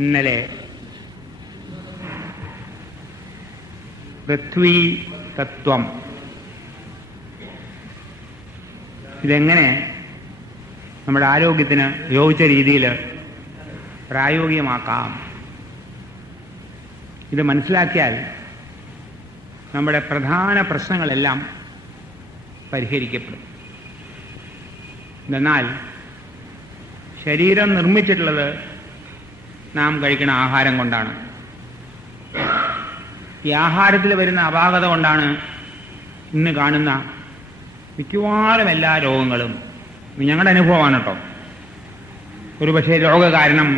ഇന്നലെ പൃഥ്വി തത്വം ഇതെങ്ങനെ നമ്മുടെ ആരോഗ്യത്തിന് യോജിച്ച രീതിയിൽ പ്രായോഗികമാക്കാം, ഇത് മനസ്സിലാക്കിയാൽ നമ്മുടെ പ്രധാന പ്രശ്നങ്ങളെല്ലാം പരിഹരിക്കപ്പെടും. എന്നാൽ ശരീരം നിർമ്മിച്ചിട്ടുള്ളത് നാം കഴിക്കുന്ന ആഹാരം കൊണ്ടാണ്. ഈ ആഹാരത്തിൽ വരുന്ന അപാകത കൊണ്ടാണ് ഇന്ന് കാണുന്ന മിക്കവാറും എല്ലാ രോഗങ്ങളും. ഞങ്ങളുടെ അനുഭവമാണ് കേട്ടോ. ഒരു പക്ഷേ രോഗകാരണം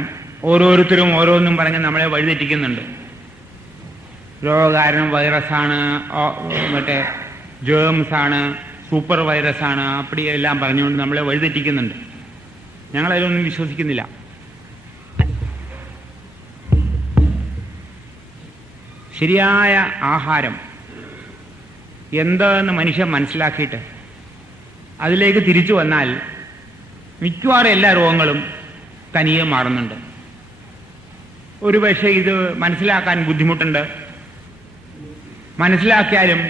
ഓരോരുത്തരും ഓരോന്നും പറഞ്ഞ് നമ്മളെ വഴിതെറ്റിക്കുന്നുണ്ട്. രോഗകാരണം വൈറസാണ്, മറ്റേ ജേംസാണ്, സൂപ്പർ വൈറസാണ്, അപ്പടിയെല്ലാം പറഞ്ഞുകൊണ്ട് നമ്മളെ വഴിതെറ്റിക്കുന്നുണ്ട്. ഞങ്ങളതിലൊന്നും വിശ്വസിക്കുന്നില്ല. ശരിയായ ആഹാരം എന്തെന്ന് മനുഷ്യൻ മനസ്സിലാക്കിയിട്ട് അതിലേക്ക് തിരിച്ചു വന്നാൽ മിക്കവാറും എല്ലാ രോഗങ്ങളും തനിയെ മാറുന്നുണ്ട്. ഒരുപക്ഷെ ഇത് മനസ്സിലാക്കാൻ ബുദ്ധിമുട്ടുണ്ട്, മനസ്സിലാക്കിയാലും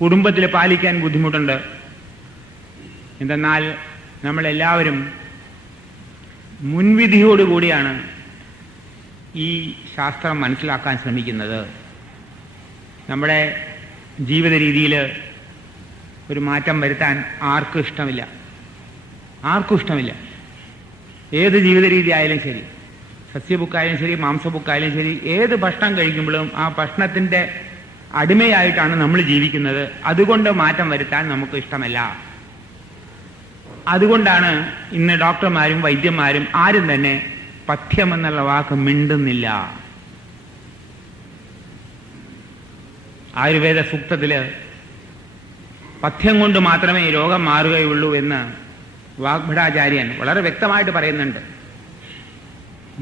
കുടുംബത്തിൽ പാലിക്കാൻ ബുദ്ധിമുട്ടുണ്ട്. എന്തെന്നാൽ നമ്മളെല്ലാവരും മുൻവിധിയോടുകൂടിയാണ് ഈ ശാസ്ത്രം മനസ്സിലാക്കാൻ ശ്രമിക്കുന്നത്. നമ്മുടെ ജീവിത രീതിയിൽ ഒരു മാറ്റം വരുത്താൻ ആർക്കും ഇഷ്ടമില്ല. ഏത് ജീവിത രീതി ആയാലും ശരി, സസ്യബുക്കായാലും ശരി, മാംസബുക്കായാലും ശരി, ഏത് ഭക്ഷണം കഴിക്കുമ്പോഴും ആ ഭക്ഷണത്തിൻ്റെ അടിമയായിട്ടാണ് നമ്മൾ ജീവിക്കുന്നത്. അതുകൊണ്ട് മാറ്റം വരുത്താൻ നമുക്ക് ഇഷ്ടമല്ല. അതുകൊണ്ടാണ് ഇന്ന് ഡോക്ടർമാരും വൈദ്യന്മാരും ആരും തന്നെ പഥ്യം എന്നുള്ള വാക്ക് മിണ്ടുന്നില്ല. ആയുർവേദ സൂക്തത്തില് പഥ്യം കൊണ്ട് മാത്രമേ രോഗം മാറുകയുള്ളൂ എന്ന് വാഗ്ഭടാചാര്യൻ വളരെ വ്യക്തമായിട്ട് പറയുന്നുണ്ട്.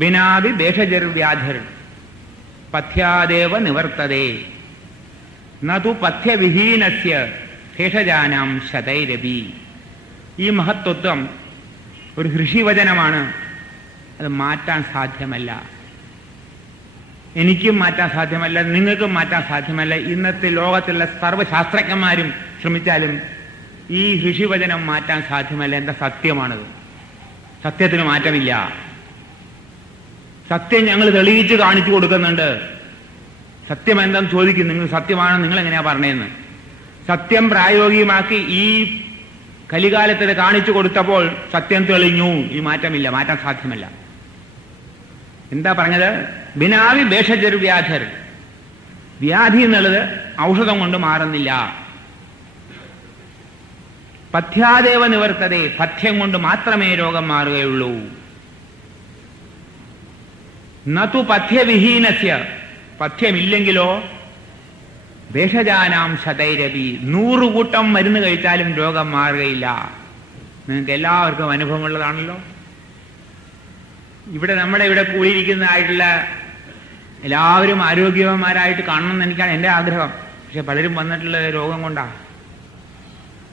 ബിനാവി ഭേഷജർവ്യാധർ പഥ്യാദേവ നിവർത്തതേ നതു പഥ്യവിഹീനസ്യ ഭേഷജാനാം ശതൈരവി. ഈ മഹത്വത്വം ഒരു ഋഷിവചനമാണ്. അത് മാറ്റാൻ സാധ്യമല്ല. എനിക്കും മാറ്റാൻ സാധ്യമല്ല, നിങ്ങൾക്കും മാറ്റാൻ സാധ്യമല്ല. ഇന്നത്തെ ലോകത്തുള്ള സർവ്വശാസ്ത്രജ്ഞന്മാരും ശ്രമിച്ചാലും ഈ ഋഷിവചനം മാറ്റാൻ സാധ്യമല്ല. എന്താ സത്യമാണത്. സത്യത്തിന് മാറ്റമില്ല. സത്യം ഞങ്ങൾ തെളിയിച്ച് കാണിച്ചു കൊടുക്കുന്നുണ്ട്. സത്യം എന്താണെന്ന് ചോദിക്കും, നിങ്ങൾ സത്യമാണെന്ന് നിങ്ങൾ എങ്ങനെയാ പറഞ്ഞതെന്ന്. സത്യം പ്രായോഗികമാക്കി ഈ കലികാലത്തിൽ കാണിച്ചു കൊടുത്തപ്പോൾ സത്യം തെളിഞ്ഞു. ഈ മാറ്റമില്ല, മാറ്റാൻ സാധ്യമല്ല. എന്താ പറഞ്ഞത്? ബിനാവി ഭേഷജർവ്യാധർ. വ്യാധി എന്നുള്ളത് ഔഷധം കൊണ്ട് മാറുന്നില്ല. പഥ്യാദേവ നിവർത്തതേ. പഥ്യം കൊണ്ട് മാത്രമേ രോഗം മാറുകയുള്ളൂ. നതു പഥ്യവിഹീനസ്യ. പഥ്യമില്ലെങ്കിലോ ഭേഷജാനാം ശതൈരവി. 100 കൂട്ടം മരുന്ന് കഴിച്ചാലും രോഗം മാറുകയില്ല. നിങ്ങൾക്ക് എല്ലാവർക്കും അനുഭവമുള്ളതാണല്ലോ. നമ്മുടെ ഇവിടെ കൂടിയിരിക്കുന്നതായിട്ടുള്ള എല്ലാവരും ആരോഗ്യവാന്മാരായിട്ട് കാണണമെന്ന് എനിക്കാണ് എൻ്റെ ആഗ്രഹം. പക്ഷെ പലരും വന്നിട്ടുള്ള രോഗം കൊണ്ടാണ്.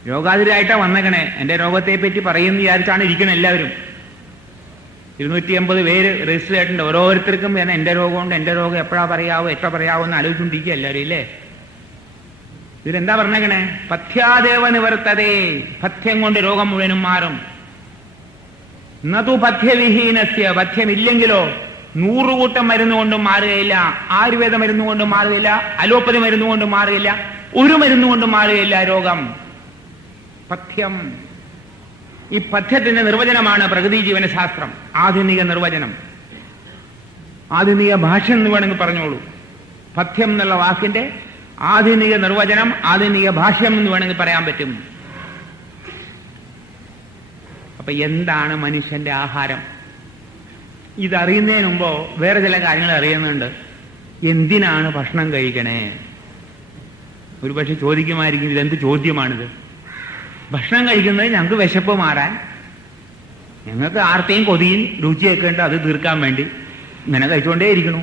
രോഗാതിരായിട്ടാണ് വന്നേക്കണേ. എൻ്റെ രോഗത്തെ പറ്റി പറയുമെന്ന് വിചാരിച്ചാണ് ഇരിക്കണം എല്ലാവരും. 280 പേര് രജിസ്റ്റർ ചെയ്തിട്ടുണ്ട്. ഓരോരുത്തർക്കും തന്നെ എൻ്റെ രോഗമുണ്ട്, എൻ്റെ രോഗം എപ്പോഴാ പറയാവോ, എത്ര പറയാവോ എന്ന് ആലോചിച്ചുകൊണ്ടിരിക്കുക എല്ലാവരും ഇല്ലേ. ഇതിലെന്താ പറഞ്ഞേക്കണേ? പഥ്യാദേവ നിവർത്തതേ. പഥ്യം കൊണ്ട് രോഗം മുഴുവനും മാറും. നതു പഥ്യവിഹീനസ്യ. പഥ്യമില്ലെങ്കിലോ 100 കൂട്ടം മരുന്നുകൊണ്ടും മാറുകയില്ല. ആയുർവേദ മരുന്നുകൊണ്ടും മാറുകയില്ല, അലോപ്പതി മരുന്നുകൊണ്ടും മാറുകയില്ല, ഒരു മരുന്നുകൊണ്ടും മാറുകയില്ല രോഗം. പഥ്യം. ഈ പഥ്യത്തിന്റെ നിർവചനമാണ് പ്രകൃതി ജീവനശാസ്ത്രം. ആധുനിക നിർവചനം, ആധുനിക ഭാഷ എന്ന് വേണമെങ്കിൽ പറഞ്ഞോളൂ. പഥ്യം എന്നുള്ള വാക്കിന്റെ ആധുനിക നിർവചനം, ആധുനിക ഭാഷ്യം എന്ന് വേണമെങ്കിൽ പറയാൻ പറ്റും. അപ്പൊ എന്താണ് മനുഷ്യന്റെ ആഹാരം? ഇതറിയുന്നതിന് മുമ്പോ വേറെ ചില കാര്യങ്ങൾ അറിയുന്നുണ്ട്. എന്തിനാണ് ഭക്ഷണം കഴിക്കണേ? ഒരുപക്ഷെ ചോദിക്കുമായിരിക്കും, ഇതെന്ത് ചോദ്യമാണിത്? ഭക്ഷണം കഴിക്കുന്നത് ഞങ്ങൾക്ക് വിശപ്പ് മാറാൻ, ഞങ്ങൾക്ക് ആർത്തേയും കൊതിയും രുചിയൊക്കെ ഉണ്ട്, അത് തീർക്കാൻ വേണ്ടി ഇങ്ങനെ കഴിച്ചുകൊണ്ടേയിരിക്കണു.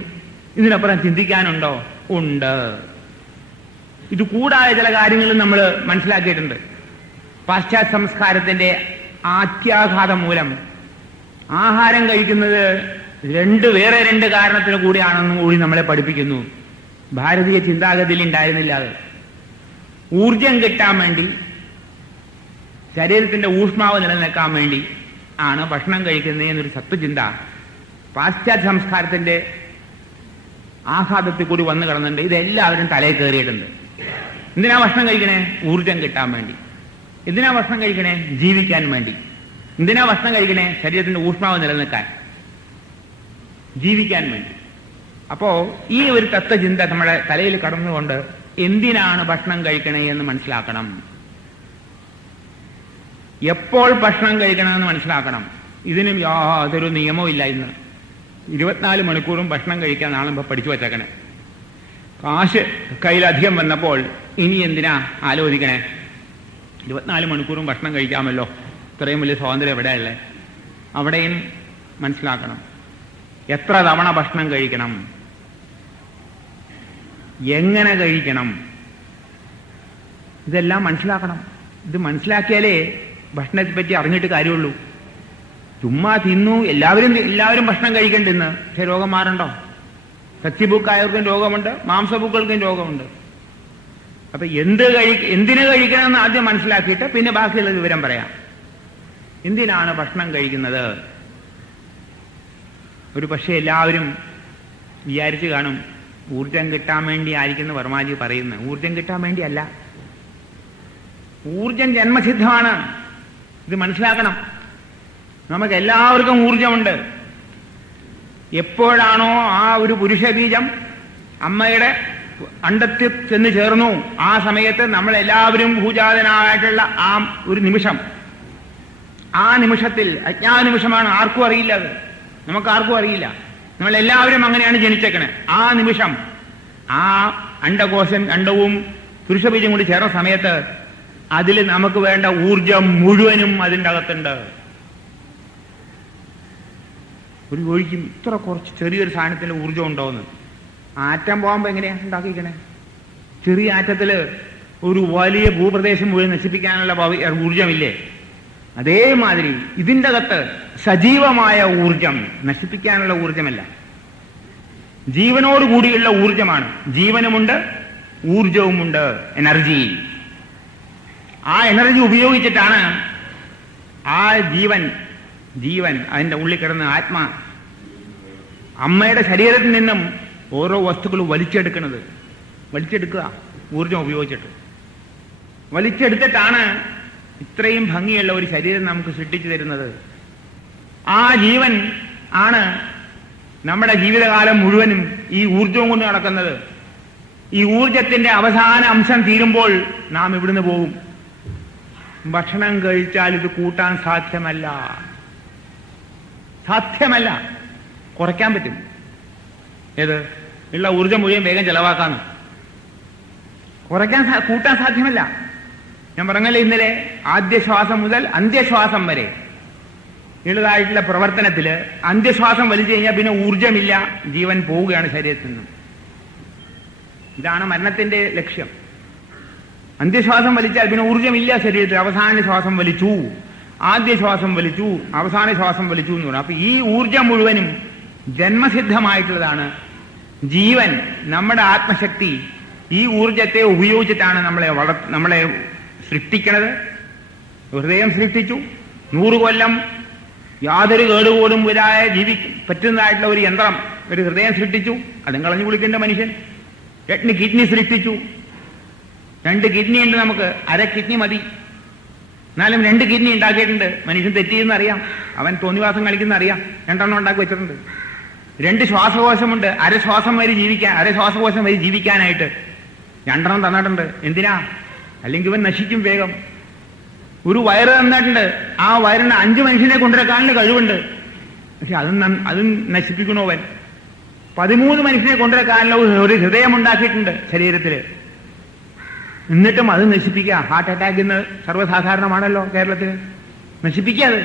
ഇതിനപ്പുറം ചിന്തിക്കാനുണ്ടോ? ഉണ്ട്. ഇത് കൂടാതെ ചില കാര്യങ്ങളും നമ്മൾ മനസ്സിലാക്കിയിട്ടുണ്ട്. പാശ്ചാത്യ സംസ്കാരത്തിന്റെ ആത്യാഘാതം മൂലം ആഹാരം കഴിക്കുന്നത് വേറെ രണ്ട് കാരണത്തിന് കൂടിയാണെന്നും കൂടി നമ്മളെ പഠിപ്പിക്കുന്നു. ഭാരതീയ ചിന്താഗതിയിൽ ഉണ്ടായിരുന്നില്ല അത്. ഊർജം കിട്ടാൻ വേണ്ടി, ശരീരത്തിന്റെ ഊഷ്മാവ് നിലനിൽക്കാൻ വേണ്ടി ആണ് ഭക്ഷണം കഴിക്കുന്നത് എന്നൊരു സത്വചിന്ത പാശ്ചാത്യ സംസ്കാരത്തിന്റെ ആഘാതത്തിൽ കൂടി വന്നു കിടന്നുണ്ട്. ഇതെല്ലാവരും തലയിൽ കയറിയിട്ടുണ്ട്. എന്തിനാ ഭക്ഷണം കഴിക്കണേ? ഊർജം കിട്ടാൻ വേണ്ടി. എന്തിനാ ഭക്ഷണം കഴിക്കണേ? ജീവിക്കാൻ വേണ്ടി. എന്തിനാ ഭക്ഷണം കഴിക്കണേ? ശരീരത്തിന്റെ ഊഷ്മാവ് നിലനിൽക്കാൻ, ജീവിക്കാൻ വേണ്ടി. അപ്പോ ഈ ഒരു തത്വചിന്ത നമ്മുടെ തലയിൽ കടന്നുകൊണ്ട് എന്തിനാണ് ഭക്ഷണം കഴിക്കണേ എന്ന് മനസ്സിലാക്കണം. എപ്പോൾ ഭക്ഷണം കഴിക്കണമെന്ന് മനസ്സിലാക്കണം. ഇതിനും യാതൊരു നിയമവും ഇല്ല. ഇന്ന് 24 മണിക്കൂറും ഭക്ഷണം കഴിക്കാനാണ് ഇപ്പൊ പഠിച്ചു വച്ചേക്കണേ. കാശ് കയ്യിലധികം വന്നപ്പോൾ ഇനി എന്തിനാ ആലോചിക്കണേ? 24 മണിക്കൂറും ഭക്ഷണം കഴിക്കാമല്ലോ. ഇത്രയും വലിയ സ്വാതന്ത്ര്യം എവിടെയല്ലേ? അവിടെയും മനസ്സിലാക്കണം എത്ര തവണ ഭക്ഷണം കഴിക്കണം, എങ്ങനെ കഴിക്കണം, ഇതെല്ലാം മനസ്സിലാക്കണം. ഇത് മനസ്സിലാക്കിയാലേ ഭക്ഷണത്തെ പറ്റി അറിഞ്ഞിട്ട് കാര്യമുള്ളൂ. ചുമ്മാ തിന്നു എല്ലാവരും ഭക്ഷണം കഴിക്കണ്ടെന്ന്. പക്ഷെ രോഗം മാറണ്ടോ? സസ്യഭൂക്കായവർക്കും രോഗമുണ്ട്, മാംസഭൂക്കൾക്കും രോഗമുണ്ട്. അപ്പൊ എന്തിന് കഴിക്കണമെന്ന് ആദ്യം മനസ്സിലാക്കിയിട്ട് പിന്നെ ബാക്കിയുള്ള വിവരം പറയാം. എന്തിനാണ് ഭക്ഷണം കഴിക്കുന്നത്? ഒരു പക്ഷേ എല്ലാവരും വിചാരിച്ചു കാണും ഊർജം കിട്ടാൻ വേണ്ടി ആയിരിക്കുന്നു വർമാജി പറയുന്നത്. ഊർജം കിട്ടാൻ വേണ്ടിയല്ല. ഊർജം ജന്മസിദ്ധമാണ്. ഇത് മനസ്സിലാക്കണം. നമുക്ക് എല്ലാവർക്കും ഊർജമുണ്ട്. എപ്പോഴാണോ ആ ഒരു പുരുഷബീജം അമ്മയുടെ അണ്ടത്തിൽ ചെന്ന് ചേർന്നു, ആ സമയത്ത് നമ്മളെല്ലാവരും ഭൂജാതനായിട്ടുള്ള ആ ഒരു നിമിഷം, ആ നിമിഷത്തിൽ അജ്ഞാന നിമിഷമാണ്. ആർക്കും അറിയില്ല. അത് നമുക്കാർക്കും അറിയില്ല. നമ്മളെല്ലാവരും അങ്ങനെയാണ് ജനിച്ചേക്കണേ. ആ നിമിഷം ആ അണ്ടകോശം, അണ്ടവും പുരുഷബീജം കൂടി ചേർന്ന സമയത്ത് അതിൽ നമുക്ക് വേണ്ട ഊർജം മുഴുവനും അതിൻ്റെ അകത്തുണ്ട്. ഒരു ഒഴിക്കും ഇത്ര കുറച്ച് ചെറിയൊരു സാധനത്തിൽ ഊർജം ഉണ്ടോന്ന്. ആറ്റം ബോംബ് എങ്ങനെയാ ഉണ്ടാക്കിക്കണേ? ചെറിയ ആറ്റത്തിൽ ഒരു വലിയ ഭൂപ്രദേശം മുഴുവൻ നശിപ്പിക്കാനുള്ള ഊർജമില്ലേ? അതേമാതിരി ഇതിൻ്റെ അകത്ത് സജീവമായ ഊർജം, നശിപ്പിക്കാനുള്ള ഊർജമല്ല, ജീവനോടുകൂടിയുള്ള ഊർജമാണ്. ജീവനുമുണ്ട്, ഊർജവുമുണ്ട്, എനർജി. ആ എനർജി ഉപയോഗിച്ചിട്ടാണ് ആ ജീവൻ അതിൻ്റെ ഉള്ളിൽ കിടന്ന ആത്മാ അമ്മയുടെ ശരീരത്തിൽ നിന്നും ഓരോ വസ്തുക്കളും വലിച്ചെടുക്കുക ഊർജം ഉപയോഗിച്ചിട്ട്. വലിച്ചെടുത്തിട്ടാണ് ഇത്രയും ഭംഗിയുള്ള ഒരു ശരീരം നമുക്ക് സൃഷ്ടിച്ചു തരുന്നത്. ആ ജീവൻ ആണ് നമ്മുടെ ജീവിതകാലം മുഴുവനും ഈ ഊർജവും കൊണ്ട് നടക്കുന്നത്. ഈ ഊർജത്തിന്റെ അവസാന അംശം തീരുമ്പോൾ നാം ഇവിടുന്ന് പോകും. ഭക്ഷണം കഴിച്ചാൽ ഇത് കൂട്ടാൻ സാധ്യമല്ല. കുറയ്ക്കാൻ പറ്റും. ഏത് ഉള്ള ഊർജം മുഴുവൻ വേഗം ചെലവാക്കാന്ന്. കൂട്ടാൻ സാധ്യമല്ല. ഞാൻ പറഞ്ഞല്ലേ ഇന്നലെ, ആദ്യ ശ്വാസം മുതൽ അന്ത്യശ്വാസം വരെ ഉള്ളതായിട്ടുള്ള പ്രവർത്തനത്തില് അന്ത്യശ്വാസം വലിച്ചു കഴിഞ്ഞാൽ പിന്നെ ഊർജമില്ല, ജീവൻ പോവുകയാണ് ശരീരത്തിൽ നിന്നും. ഇതാണ് മരണത്തിന്റെ ലക്ഷ്യം. അന്ത്യശ്വാസം വലിച്ചാൽ പിന്നെ ഊർജമില്ല ശരീരത്തിൽ. അവസാന ശ്വാസം വലിച്ചു, ആദ്യ ശ്വാസം വലിച്ചു, അവസാന ശ്വാസം വലിച്ചു എന്ന് പറയും. അപ്പൊ ഈ ഊർജം മുഴുവനും ജന്മസിദ്ധമായിട്ടുള്ളതാണ്. ജീവൻ, നമ്മുടെ ആത്മശക്തി ഈ ഊർജത്തെ ഉപയോഗിച്ചിട്ടാണ് നമ്മളെ സൃഷ്ടിക്കണത്. ഹൃദയം സൃഷ്ടിച്ചു. 100 കൊല്ലം യാതൊരു കേടുകൂടും വരാതെ പറ്റുന്നതായിട്ടുള്ള ഒരു യന്ത്രം, ഒരു ഹൃദയം സൃഷ്ടിച്ചു. അതും കളഞ്ഞു കുളിക്കേണ്ട മനുഷ്യൻ. 8 കിഡ്നി സൃഷ്ടിച്ചു. 2 കിഡ്നി ഉണ്ട് നമുക്ക്, 1/2 കിഡ്നി മതി. എന്നാലും 2 കിഡ്നി ഉണ്ടാക്കിയിട്ടുണ്ട്. മനുഷ്യൻ തെറ്റിയെന്ന് അറിയാം, അവൻ തോന്നിവാസം കളിക്കുന്ന അറിയാം. 2 ഉണ്ടാക്കി വെച്ചിട്ടുണ്ട്. 2 ശ്വാസകോശമുണ്ട്, 1/2 ശ്വാസം വരെ ജീവിക്കാൻ, 1/2 ശ്വാസകോശം വരെ ജീവിക്കാനായിട്ട് 2 തന്നിട്ടുണ്ട്. എന്തിനാ? അല്ലെങ്കിൽ ഇവൻ നശിക്കും വേഗം. ഒരു വയറ് തന്നിട്ടുണ്ട്. ആ വയറിന് 5 മനുഷ്യനെ കൊണ്ടുവരാനുള്ള കഴിവുണ്ട്. പക്ഷെ അതും നശിപ്പിക്കണോ അവൻ? 13 മനുഷ്യനെ കൊണ്ടുവരാനുള്ള ഒരു ഹൃദയം ഉണ്ടാക്കിയിട്ടുണ്ട് ശരീരത്തില്. എന്നിട്ടും അത് നശിപ്പിക്കുക. ഹാർട്ട് അറ്റാക്ക് ഇന്ന് സർവ്വസാധാരണമാണല്ലോ കേരളത്തിൽ. നശിപ്പിക്കാതെ.